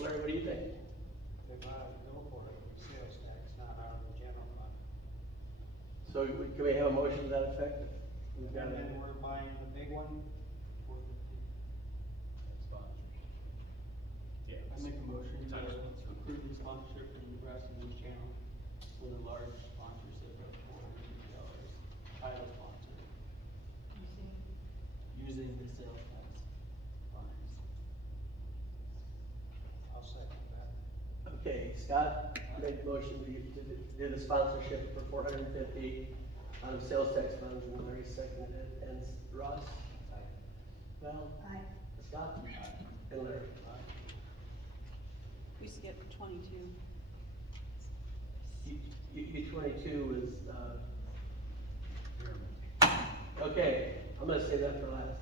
Larry, what do you think? If I would go for it, sales tax, not out of the general fund. So can we have a motion to that effect? We've got And a- then we're buying the big one, for Sponsorship. Yeah. I make a motion Title to sponsor. approve the sponsorship for the Nebraska News Channel with a large sponsorship of $450. Title sponsor, using the sales tax funds. I'll second that. Okay, Scott made the motion to do the sponsorship for 450 out of sales tax funds, and Larry seconded it, and Ross? Val? Aye. Scott? And Larry? We skipped 22. U 22 is, okay, I'm gonna say that for last.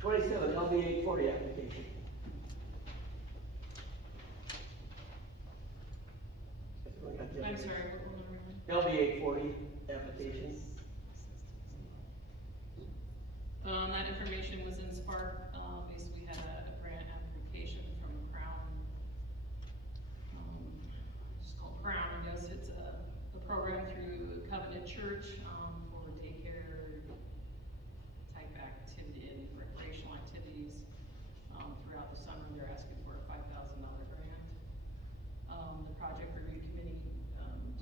27, LB 840 application. Everyone got the I'm application? sorry, what one are we on? LB 840 application. That information was in Spark, basically had a grant application from Crown. It's called Crown, I guess, it's a program through Covenant Church, for daycare type activity and recreational activities. Throughout the summer, they're asking for a $5,000 grant. The project review committee,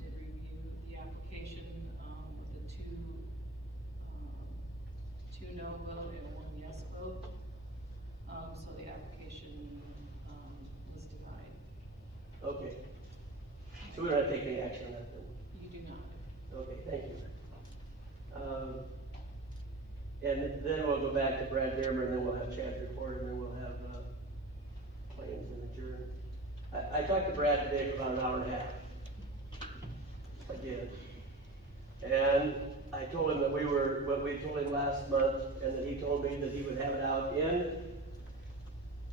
did review the application, with a two no vote and 1 yes vote. So the application, was denied. Okay. So we don't have to take any action on that then? You do not. Okay, thank you. And then we'll go back to Brad Dearmer, and then we'll have Chad's report, and then we'll have, claims and adjourn. I talked to Brad today for about an hour and a half. I did. And I told him that what we told him last month, and that he told me that he would have it out in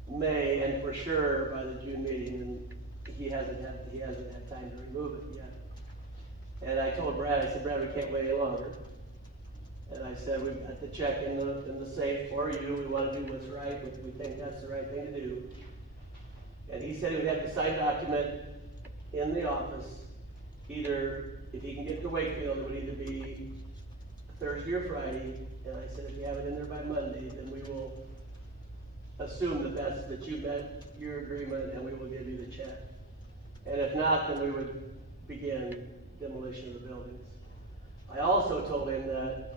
May, and for sure by the June meeting, and he hasn't had time to remove it yet. And I told Brad, I said, Brad, we can't wait any longer. And I said, we've got the check in the safe for you, we wanna do what's right, we think that's the right thing to do. And he said he would have to sign a document in the office either, if he can get to Wakefield, it would either be Thursday or Friday, and I said, if you have it in there by Monday, then we will assume that you met your agreement, and we will give you the check. And if not, then we would begin demolition of the buildings. I also told him that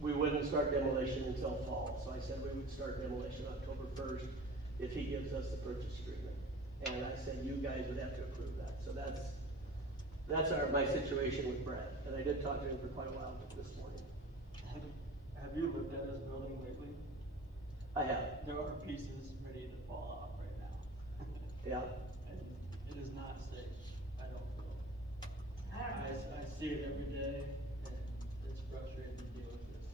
we wouldn't start demolition until fall, so I said we would start demolition October 1st if he gives us the purchase agreement. And I said you guys would have to approve that, so that's my situation with Brad, and I did talk to him for quite a while this morning. Have you looked at this building lately? I have, There are pieces ready to fall off right now. yeah. And it is not safe, I don't feel. I don't know. I see it every day, and it's frustrating to deal with this.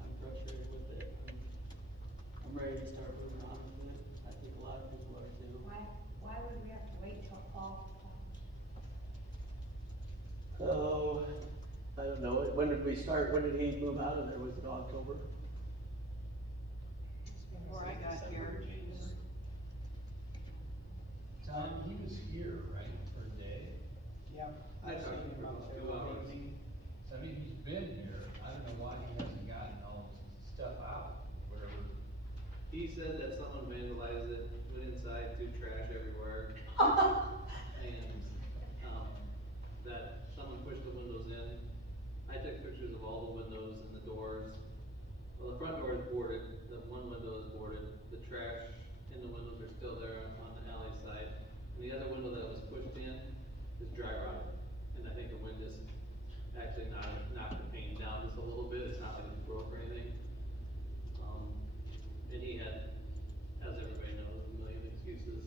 I'm frustrated with it, I'm ready to start moving on with it. I think a lot of people are too. Why would we have to wait till fall? Oh, I don't know, when did we start, when did he move out of there, was it October? Before I got here. Tom, he was here, right, for a day? Yep. I I've talked seen to him him out for there 2 all hours. evening. So, I mean, he's been here, I don't know why he hasn't gotten all his stuff out, wherever. He said that someone vandalized it, went inside, threw trash everywhere. And, that someone pushed the windows in. I took pictures of all the windows and the doors. Well, the front door is boarded, the one window is boarded, the trash in the windows are still there on the alley side. And the other window that was pushed in is dry rotted. And I think the wind just actually knocked the pane down just a little bit, it's not like it's broke or anything. And he had, as everybody knows, a million excuses.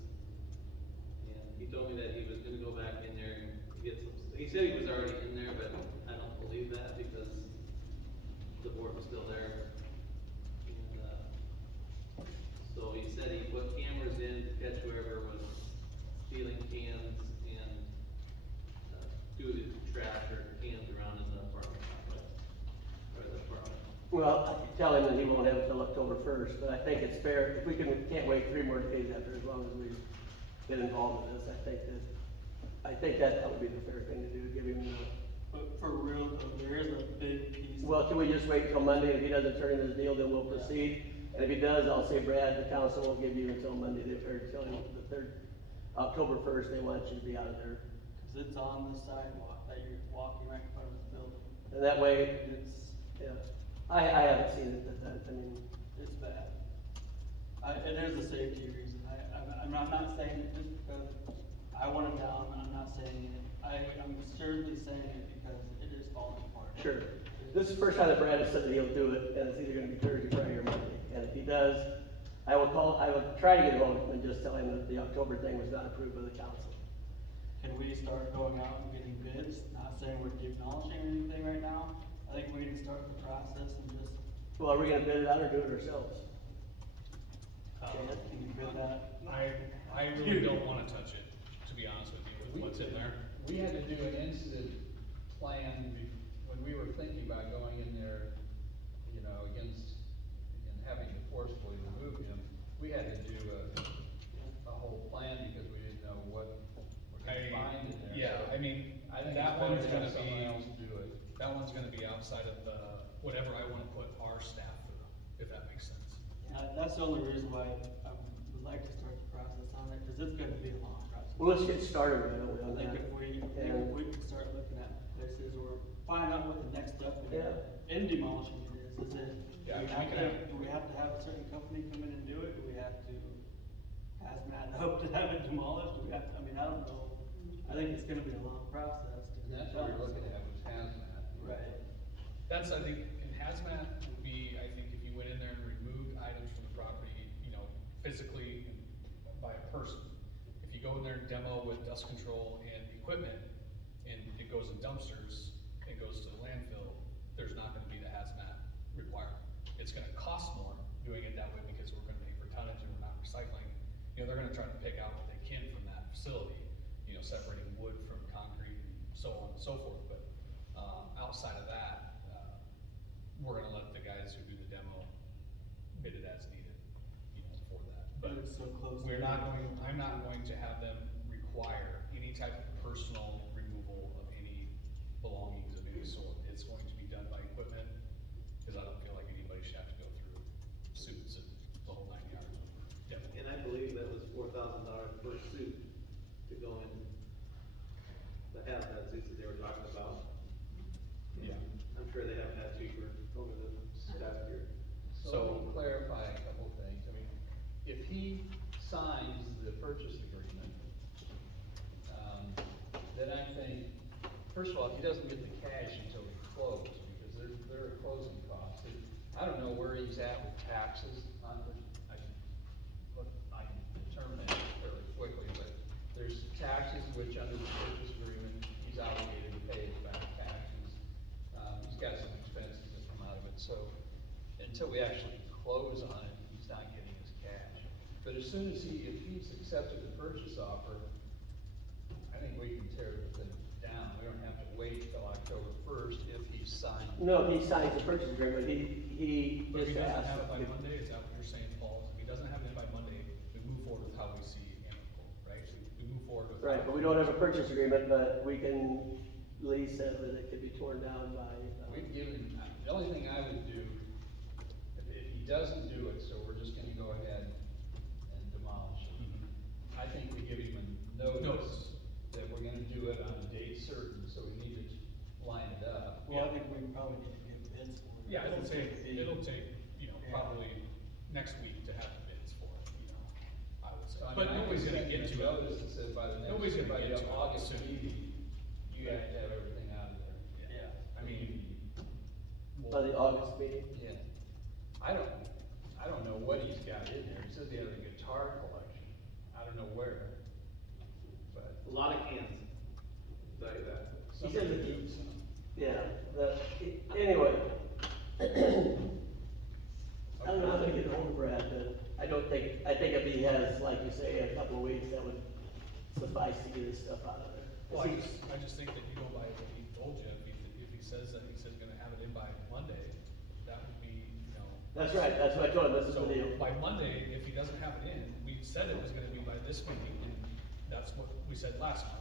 And he told me that he was gonna go back in there and get some, he said he was already in there, but I don't believe that because the board was still there. And, so he said he put cameras in to catch whoever was stealing cans and, do the trash or cans around in the apartment complex, or the apartment. Well, I can tell him that he won't have it till October 1st, but I think it's fair, if we can't wait 3 more days after, as long as we get involved in this, I think that would be the fair thing to do, give him the. But for real though, there is a big piece. Well, can we just wait till Monday, if he doesn't turn in his deal, then we'll proceed, and if he does, I'll say, Brad, the council won't give you until Monday, or until the 3rd, October 1st, they want you to be out of there. Cause it's on the sidewalk that you're walking right in front of the building. And that way, And it's, yeah, I haven't seen it, I mean, it's bad. It is a safety reason, I'm not saying it just because I want it down, I'm not saying it, I'm certainly saying it because it is falling apart. sure. This is the first time that Brad has said that he'll do it, and it's either gonna be Thursday, Friday, or Monday, and if he does, I will try to get hold of him and just tell him that the October thing was not approved by the council. Can we start going out and getting bids, not saying we're demolishing anything right now? I think we need to start the process and just, Well, are we gonna bid it out or do it ourselves? can you bid that? I really don't wanna touch it, to be honest with you, with what's in there. We had to do an incident plan when we were thinking about going in there, you know, against, and having to forcefully remove him. We had to do a whole plan because we didn't know what we're gonna find in there. Yeah, So I mean, I think that it's better one's to gonna have someone be, else do it. that one's gonna be outside of whatever I wanna put our staff through, if that makes sense. That's the only reason why I would like to start the process on it, cause it's gonna be a long process. Well, let's get started right away I on think that. if we can start looking at places or find out what the next step in demolishing it is it? Yeah, Do we have to have a certain company come in and do it? Do we have to hazmat hope to have it demolished? Do we have to, I mean, I don't know. I think it's gonna be a long process. to And get that's what done, we're looking so- at was hazmat. Right. That's, I think, in hazmat would be, I think, if you went in there and removed items from the property, you know, physically by a person. If you go in there and demo with dust control and equipment, and it goes in dumpsters, and goes to the landfill, there's not gonna be the hazmat requirement. It's gonna cost more doing it that way because we're gonna pay for tonnage and we're not recycling. You know, they're gonna try to pick out what they can from that facility, you know, separating wood from concrete and so on and so forth, but, outside of that, we're gonna let the guys who do the demo bid it as needed, you know, for that. But It's so close. I'm not going to have them require any type of personal removal sure they haven't had cheaper over the past year. So to clarify a couple things, I mean, if he signs the purchase agreement, then I think, first of all, he doesn't get the cash until we close, because there are closing costs. I don't know where he's at with taxes on it. I can determine that fairly quickly, but there's taxes which under the purchase agreement, he's obligated to pay his back taxes. He's got some expenses that come out of it, so until we actually close on it, he's not getting his cash. But as soon as if he's accepted the purchase offer, I think we can tear the thing down. We don't have to wait till October first if he's signed. No, if he signs the purchase agreement, he But if just he doesn't asked. have it by Monday, is that what you're saying, Paul? If he doesn't have it by Monday, we move forward with how we see amicable, right? We move forward with. Right, but we don't have a purchase agreement, but we can, Lee said that it could be torn down by. We've given, the only thing I would do, if he doesn't do it, so we're just gonna go ahead and demolish it. I think we give him a notice that we're gonna do it on a date certain, so we need to line it up. Well, I think we probably need to give bids for it. Yeah, it'll take, Yeah. probably next week to have bids for it, I would say. So, I But mean, I nobody's can gonna send get him a to it. notice that says by the Nobody's next, gonna by get the to it August soon. meeting, you have to have everything out of there. Yeah. I mean, By the August meeting. Yeah. I don't know what he's got in there. He says he has a guitar collection. I don't know where. But A lot of cans, I'll tell you that. He said somebody that do some. Yeah, anyway. I don't know how to get hold of Brad, but I think if he has, like you say, a couple of weeks, that would suffice to get his stuff out of there. well, I just think that you go by what he told you, if he says that, he says gonna have it in by Monday, that would be, That's right, that's what I told him, this is So the deal. by Monday, if he doesn't have it in, we said it was gonna be by this meeting, and that's what we said last month.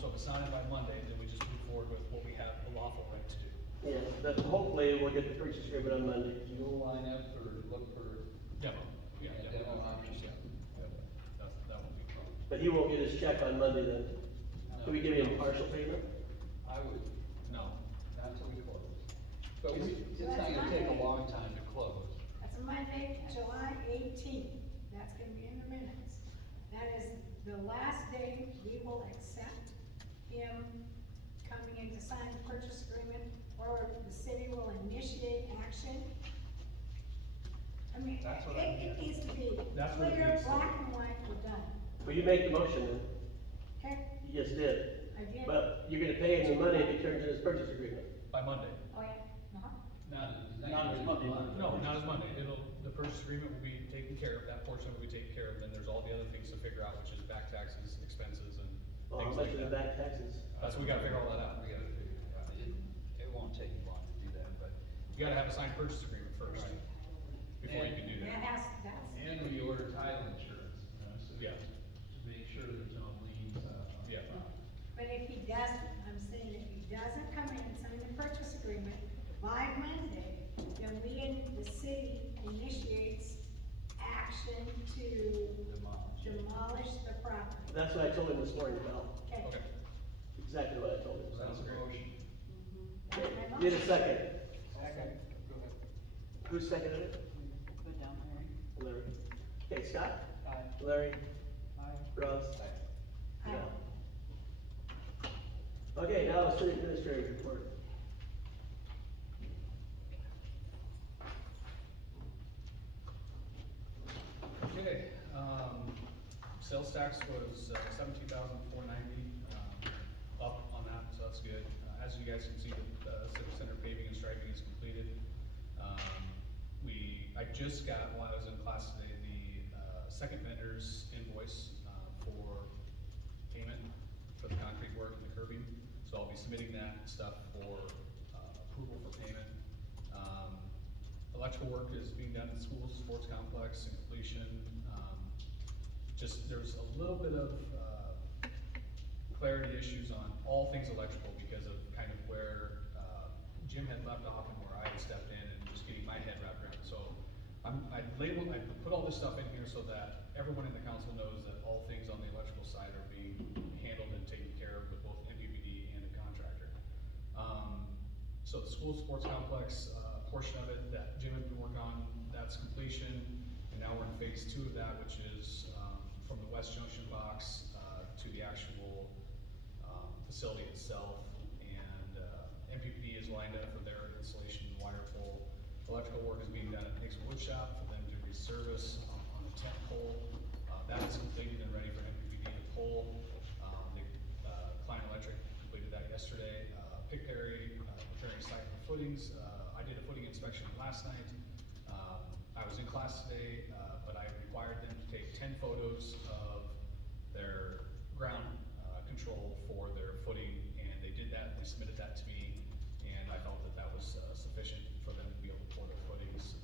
So if it's not in by Monday, then we just move forward with what we have a lawful right to do. Yeah, but hopefully we'll get the purchase agreement on Monday. You'll line up or look for Demo, yeah, demo options. yeah. That won't be a problem. But he won't get his check on Monday then. Can we give him partial payment? I would, No, not until we close. But it's not gonna take a long time to close. That's Monday, July 18th, that's gonna be in the minutes. That is the last day we will accept him coming in to sign the purchase agreement, or the city will initiate action. I mean, That's what it needs to be That's what it clear, needs to be. black and white, we're done, Will you make the motion then? okay? You just did. I did. But you're gonna pay him the money if he turns in his purchase agreement. by Monday. Oh, yeah, uh-huh. Not as Monday. No, not as Monday, the purchase agreement will be taken care of, that portion will be taken care of, then there's all the other things to figure out, which is back taxes, expenses, and Well, how things much like are the that. back taxes? That's, we gotta figure all that out. We gotta figure it out. It won't take you long to do that, but. You gotta have a signed purchase agreement first, before you can do That that. that's. And we order title insurance, so Yeah. to make sure there's no liens. Yeah. But if he doesn't, I'm saying if he doesn't come in and sign the purchase agreement by Monday, then the city initiates action to demolish the property. That's what I told him this morning, Mel. Okay. Okay. Exactly what I told him. Sounds great. Motion. That's my Need a motion. second. Second, go ahead. Who seconded it? Go down, Larry. Larry. Okay, Scott? Aye. Larry? Aye. Ross? Aye. Yeah. Okay, now the city administrator report. Okay, sales tax was 17,490, up on that, so that's good. As you guys can see, the Civic Center paving and striping is completed. I just got, while I was in class today, the second vendor's invoice for payment for the concrete work and the curbing. So I'll be submitting that stuff for approval for payment. Electrical work is being done in the schools, sports complex, and completion. Just, there's a little bit of clarity issues on all things electrical because of kind of where Jim had left off and where I had stepped in and just getting my head wrapped around. So I put all this stuff in here so that everyone in the council knows that all things on the electrical side are being handled and taken care of with both MPPD and the contractor. So the school sports complex, portion of it that Jim had been working on, that's completion. And now we're in phase 2 of that, which is, from the west junction box, to the actual, facility itself. And, MPPD is lined up for their installation and wire pull. Electrical work is being done at Nick's Wood Shop for them to resurface on the tent pole. That is completed and ready for MPPD to pull. Klein Electric completed that yesterday. Pick Perry, preparing site for footings. I did a footing inspection last night. I was in class today, but I required them to take 10 photos of their ground control for their footing, and they did that. They submitted that to me, and I felt that that was sufficient for them to be able to pour their footings.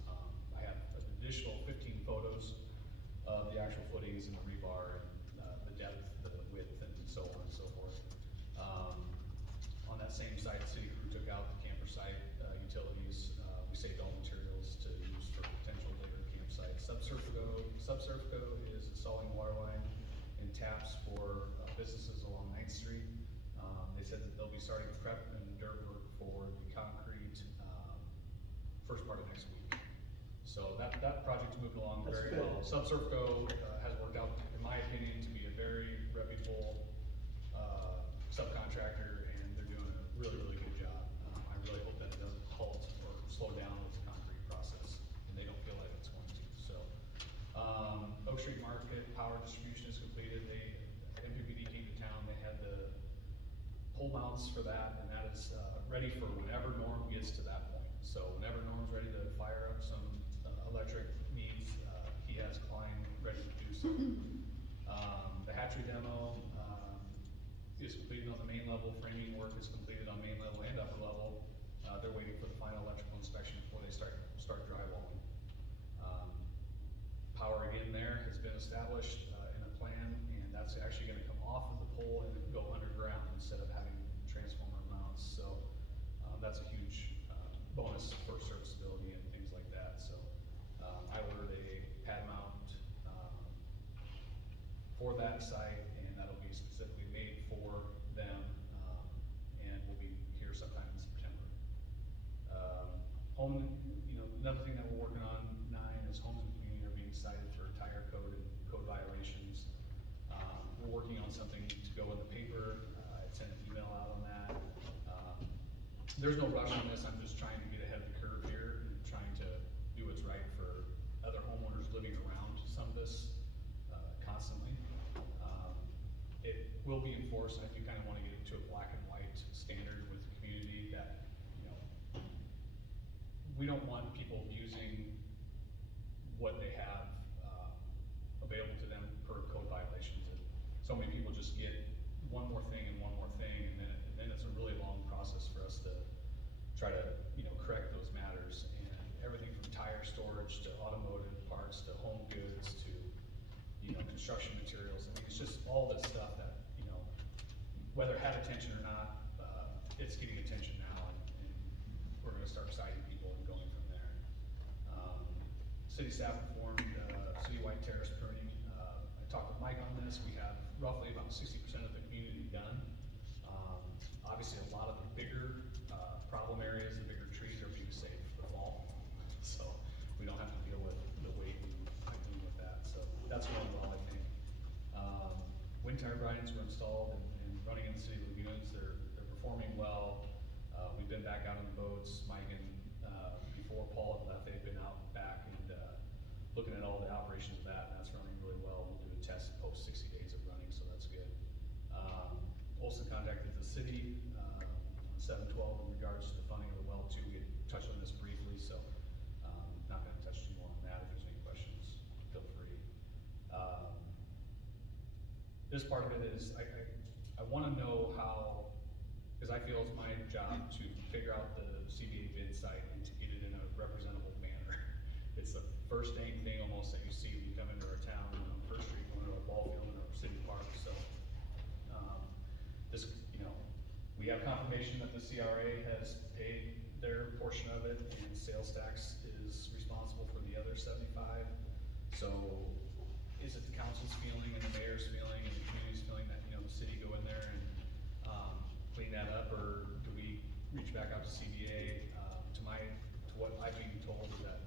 I have an additional 15 photos of the actual footings and the rebar, and the depth, the width, and so on and so forth. On that same site, the city crew took out the camper site utilities. We saved all materials to use for potential later campsites. Subsurfco is installing water line and taps for businesses along 9th Street. They said that they'll be starting prep and dirt work for the concrete first part of next week. So that project's moved along That's very good. well. Subsurfco has worked out, in my opinion, to be a very reputable subcontractor, and they're doing a really, really good job. I really hope that it doesn't halt or slow down with the concrete process, and they don't feel like it's going to. So, Oak Street Market power distribution is completed. MPPD came to town. They had the pole mounts for that, and that is ready for whenever Norm gets to that point. So whenever Norm's ready to fire up some electric needs, he has Klein ready to do so. The hatchery demo is completed on the main level. Framing work is completed on main level and upper level. They're waiting for the final electrical inspection before they start drywalling. Power again there has been established in a plan, and that's actually gonna come off of the pole and go underground instead of having transformer mounts. So that's a huge bonus for serviceability and things like that. So I ordered a pad mount for that site, and that'll be specifically made for them, and will be here sometime in September. Another thing that we're working on, 9, is homes and community are being cited for tire code and code violations. We're working on something to go in the paper. I sent an email out on that. There's no rush on this. I'm just trying to get ahead of the curve here and trying to do what's right for other homeowners living around some of this constantly. It will be enforced. I do kind of want to get it to a black and white standard with the community that, we don't want people using what they have available to them per code violations. And so many people just get one more thing, and then it's a really long process for us to try to, correct those matters. And everything from tire storage to automotive parts to home goods to, construction materials. I mean, it's just all this stuff that, whether it had attention or not, it's getting attention now, and we're gonna start citing people and going from there. City staff performed citywide terrace pruning. I talked with Mike on this. We have roughly about 60% of the community done. Obviously, a lot of the bigger problem areas, the bigger trees are being saved for the fall, so we don't have to deal with the weight and dealing with that. So that's going well, I think. Wind turbines were installed and running in the city lagoons. They're performing well. We've been back out on the boats. Mike and before Paul had left, they've been out back and looking at all the operations of that, and that's running really well. We'll do a test post 60 days of running, so that's good. Olson contacted the city on 7/12 in regards to the funding of the well too. We had touched on this briefly, so not going to touch too more on that. If there's any questions, feel free. This part of it is I want to know how, because I feel it's my job to figure out the CBA bid site and to get it in a representable manner. It's the first dang thing almost that you see when you come into our town on First Street, going to our ball field and our city park. So this, we have confirmation that the CRA has paid their portion of it, and sales tax is responsible for the other 75. So is it the council's feeling and the mayor's feeling and the community's feeling that, the city go in there and clean that up, or do we reached back out to CBA, to what I've been told is that,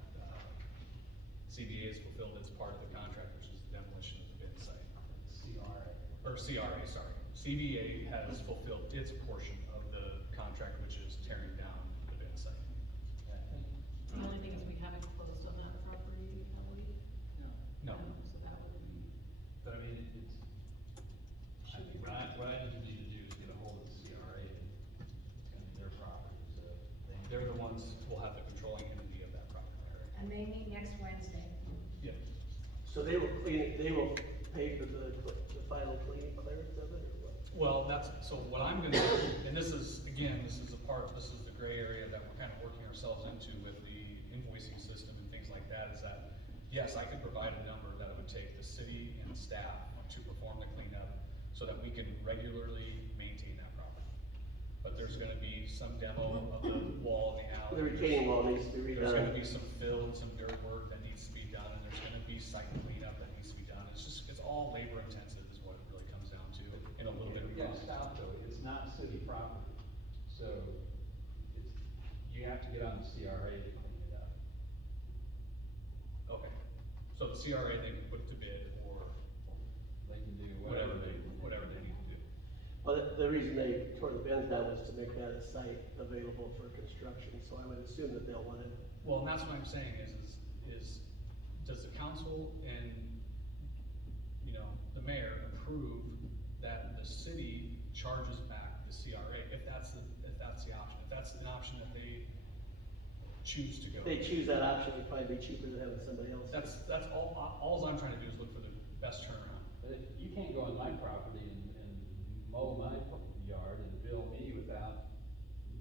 CBA has fulfilled its part of the contract, which is the demolition of the bin site. CRA, sorry. CBA has fulfilled its portion of the contract, which is tearing down the bin site. The only thing is we haven't closed on that property, have we? No. So that would be. But I mean, it's, I think what I need to do is get a hold of the CRA, and it's gonna be their property, so. They're the ones who will have the controlling entity of that property area. And they meet next Wednesday. Yep. So they will clean it, they will pay for the final clearance of it, or what? Well, so what I'm gonna do, and this is, again, this is the gray area that we're kind of working ourselves into with the invoicing system and things like that, is that, yes, I could provide a number that it would take the city and staff to perform the cleanup so that we can regularly maintain that property. But there's gonna be some demo of the wall in the alley. The retaining wall needs to be redone. There's gonna be some fill and some dirt work that needs to be done, and there's gonna be site cleanup that needs to be done. It's all labor intensive is what it really comes down to, and a little bit of You gotta cost. stop though, it's not city property, so you have to get on the CRA to clean it up. Okay, so the CRA, they can put it to bid, or They can do whatever they need to do. Well, the reason they tore the bins down was to make that a site available for construction, so I would assume that they'll want it. Well, and that's what I'm saying is does the council and, the mayor approve that the city charges back the CRA, if that's the option, if that's an option that they choose to go. If they choose that option, it'd probably be cheaper than having somebody else. That's all I'm trying to do is look for the best turnaround. But you can't go on my property and mow my yard and bill me without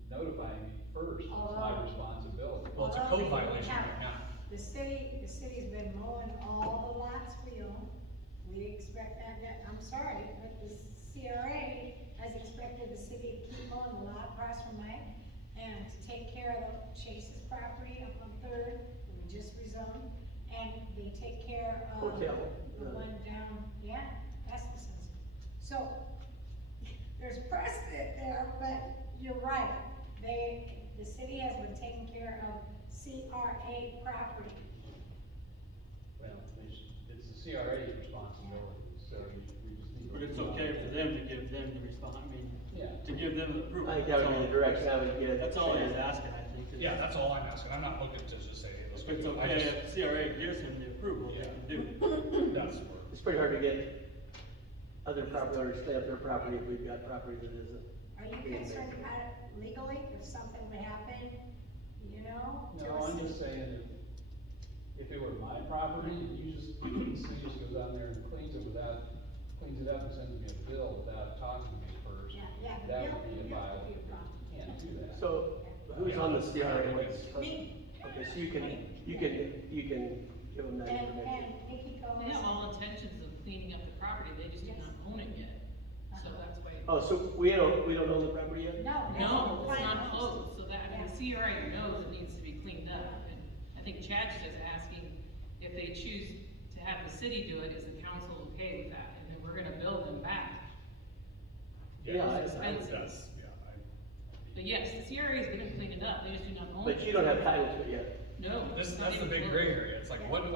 notifying me first, it's my responsibility. Well, it's a code violation right now. The city's been mowing all the lots we own. We expect that, I'm sorry, but the CRA has expected the city to keep mowing the lot across from mine and to take care of the Chase's property up on Third, that we just rezoned, and they take care of Hotel. the one down, Gustafson's. So, there's precedent there, but you're right, the city has been taking care of CRA property. Well, it's the CRA's responsibility, so we just need to. But it's okay for them to give them the response, Yeah. to give them the approval. I think that would be the direction I would get. That's all he's asking, I think. is- Yeah, that's all I'm asking, I'm not looking to just say, hey, let's If go it's do it. I okay, just- if CRA gives him the approval, they Yeah. can do it. That's where. It's pretty hard to get other property owners to stay up their property if we've got property that isn't. Are you concerned about it legally, if something would happen, to No, a I'm city? just saying that if it were my property, and the city just goes out there and cleans it up and sends me a bill without talking to me first, Yeah, the that bill- would be a the bill would violation. be a problem. You can't do that. So, who's on the CRA? Me. Okay, so you can give them that information. And Nikki goes. They have all intentions of cleaning up the property, they just do not own it yet, so that's why. Oh, so we don't own the property yet? No. No, it's Final. not closed, so that, I mean, the CRA knows it needs to be cleaned up, and I think Chad's just asking if they choose to have the city do it, is the council okay with that? And then we're gonna bill them back. Yeah, Expenses. But yes, the CRA is gonna clean it up, they just do not own it. But you don't have title to it yet. No. That's it's not the even big closed. gray area, it's like, what do we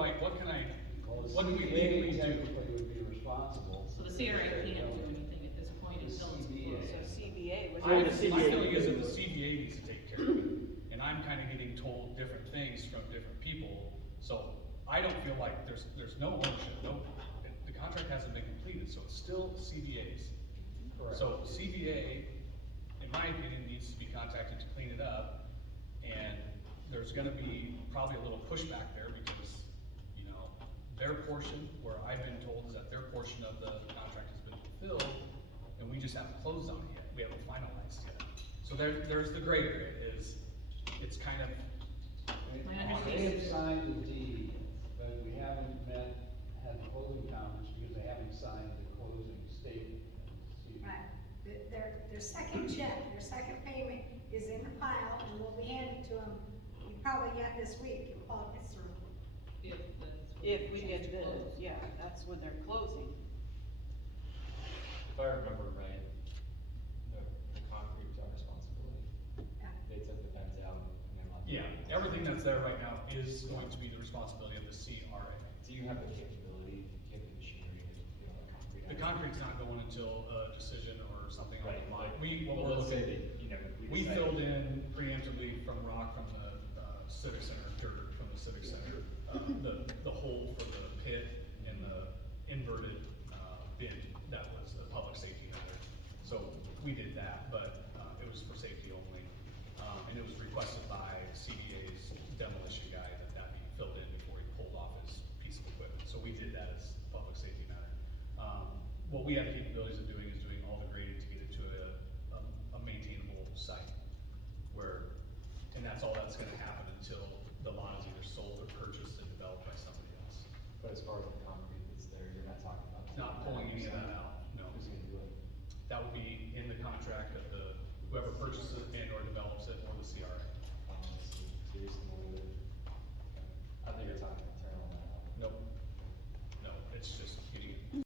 Well, the what do we CBA legally do? technically would be responsible. So the CRA can't do anything at this point until it's CBA. closed. So CBA, which I- My the CBA feeling is that can the do it. CBA needs to take care of it, and I'm kinda getting told different things from different people, so I don't feel like there's no ownership, the contract hasn't been completed, so it's still CBA's. Correct. So CBA, in my opinion, needs to be contacted to clean it up, and there's gonna be probably a little pushback there because, their portion, where I've been told is that their portion of the contract has been fulfilled, and we just haven't closed on it yet, we haven't finalized yet. So there's the gray area, it's kind of, My They understanding have is. signed the deed, but we haven't had the closing conference because they haven't signed the closing statement. Right, their second check, their second payment is in the pile and will be handed to them, you probably get this week, if Paul gets through. If that's what if we they get choose to the, close. that's when they're closing. If I remember right, the concrete's our responsibility. Yeah. that's there right now is going to be the responsibility of the CRA. Do you have the capability, given the machinery, to, you know, the concrete? The concrete's not going until a decision or something on Right, the line. but- What well, we're let's say looking, that, you know, we decided- filled in preemptively from rock from the, civic center, dirt from the civic center, the hole for the pit and the inverted, bin, that was a public safety matter. So we did that, but, it was for safety only. And it was requested by CDA's demolition guy that that be filled in before he pulled off his piece of equipment. So we did that as a public safety matter. What we have capabilities of doing is doing all the grading to get it to a maintainable site. Where, and that's all that's gonna happen until the lot is either sold or purchased and developed by somebody else. But as far as the concrete that's there, you're not talking about. Not pulling any of that out, no. Who's gonna do it? That would be in the contract of whoever purchases it and or develops it or the CRA. So you're just gonna leave it. I think you're talking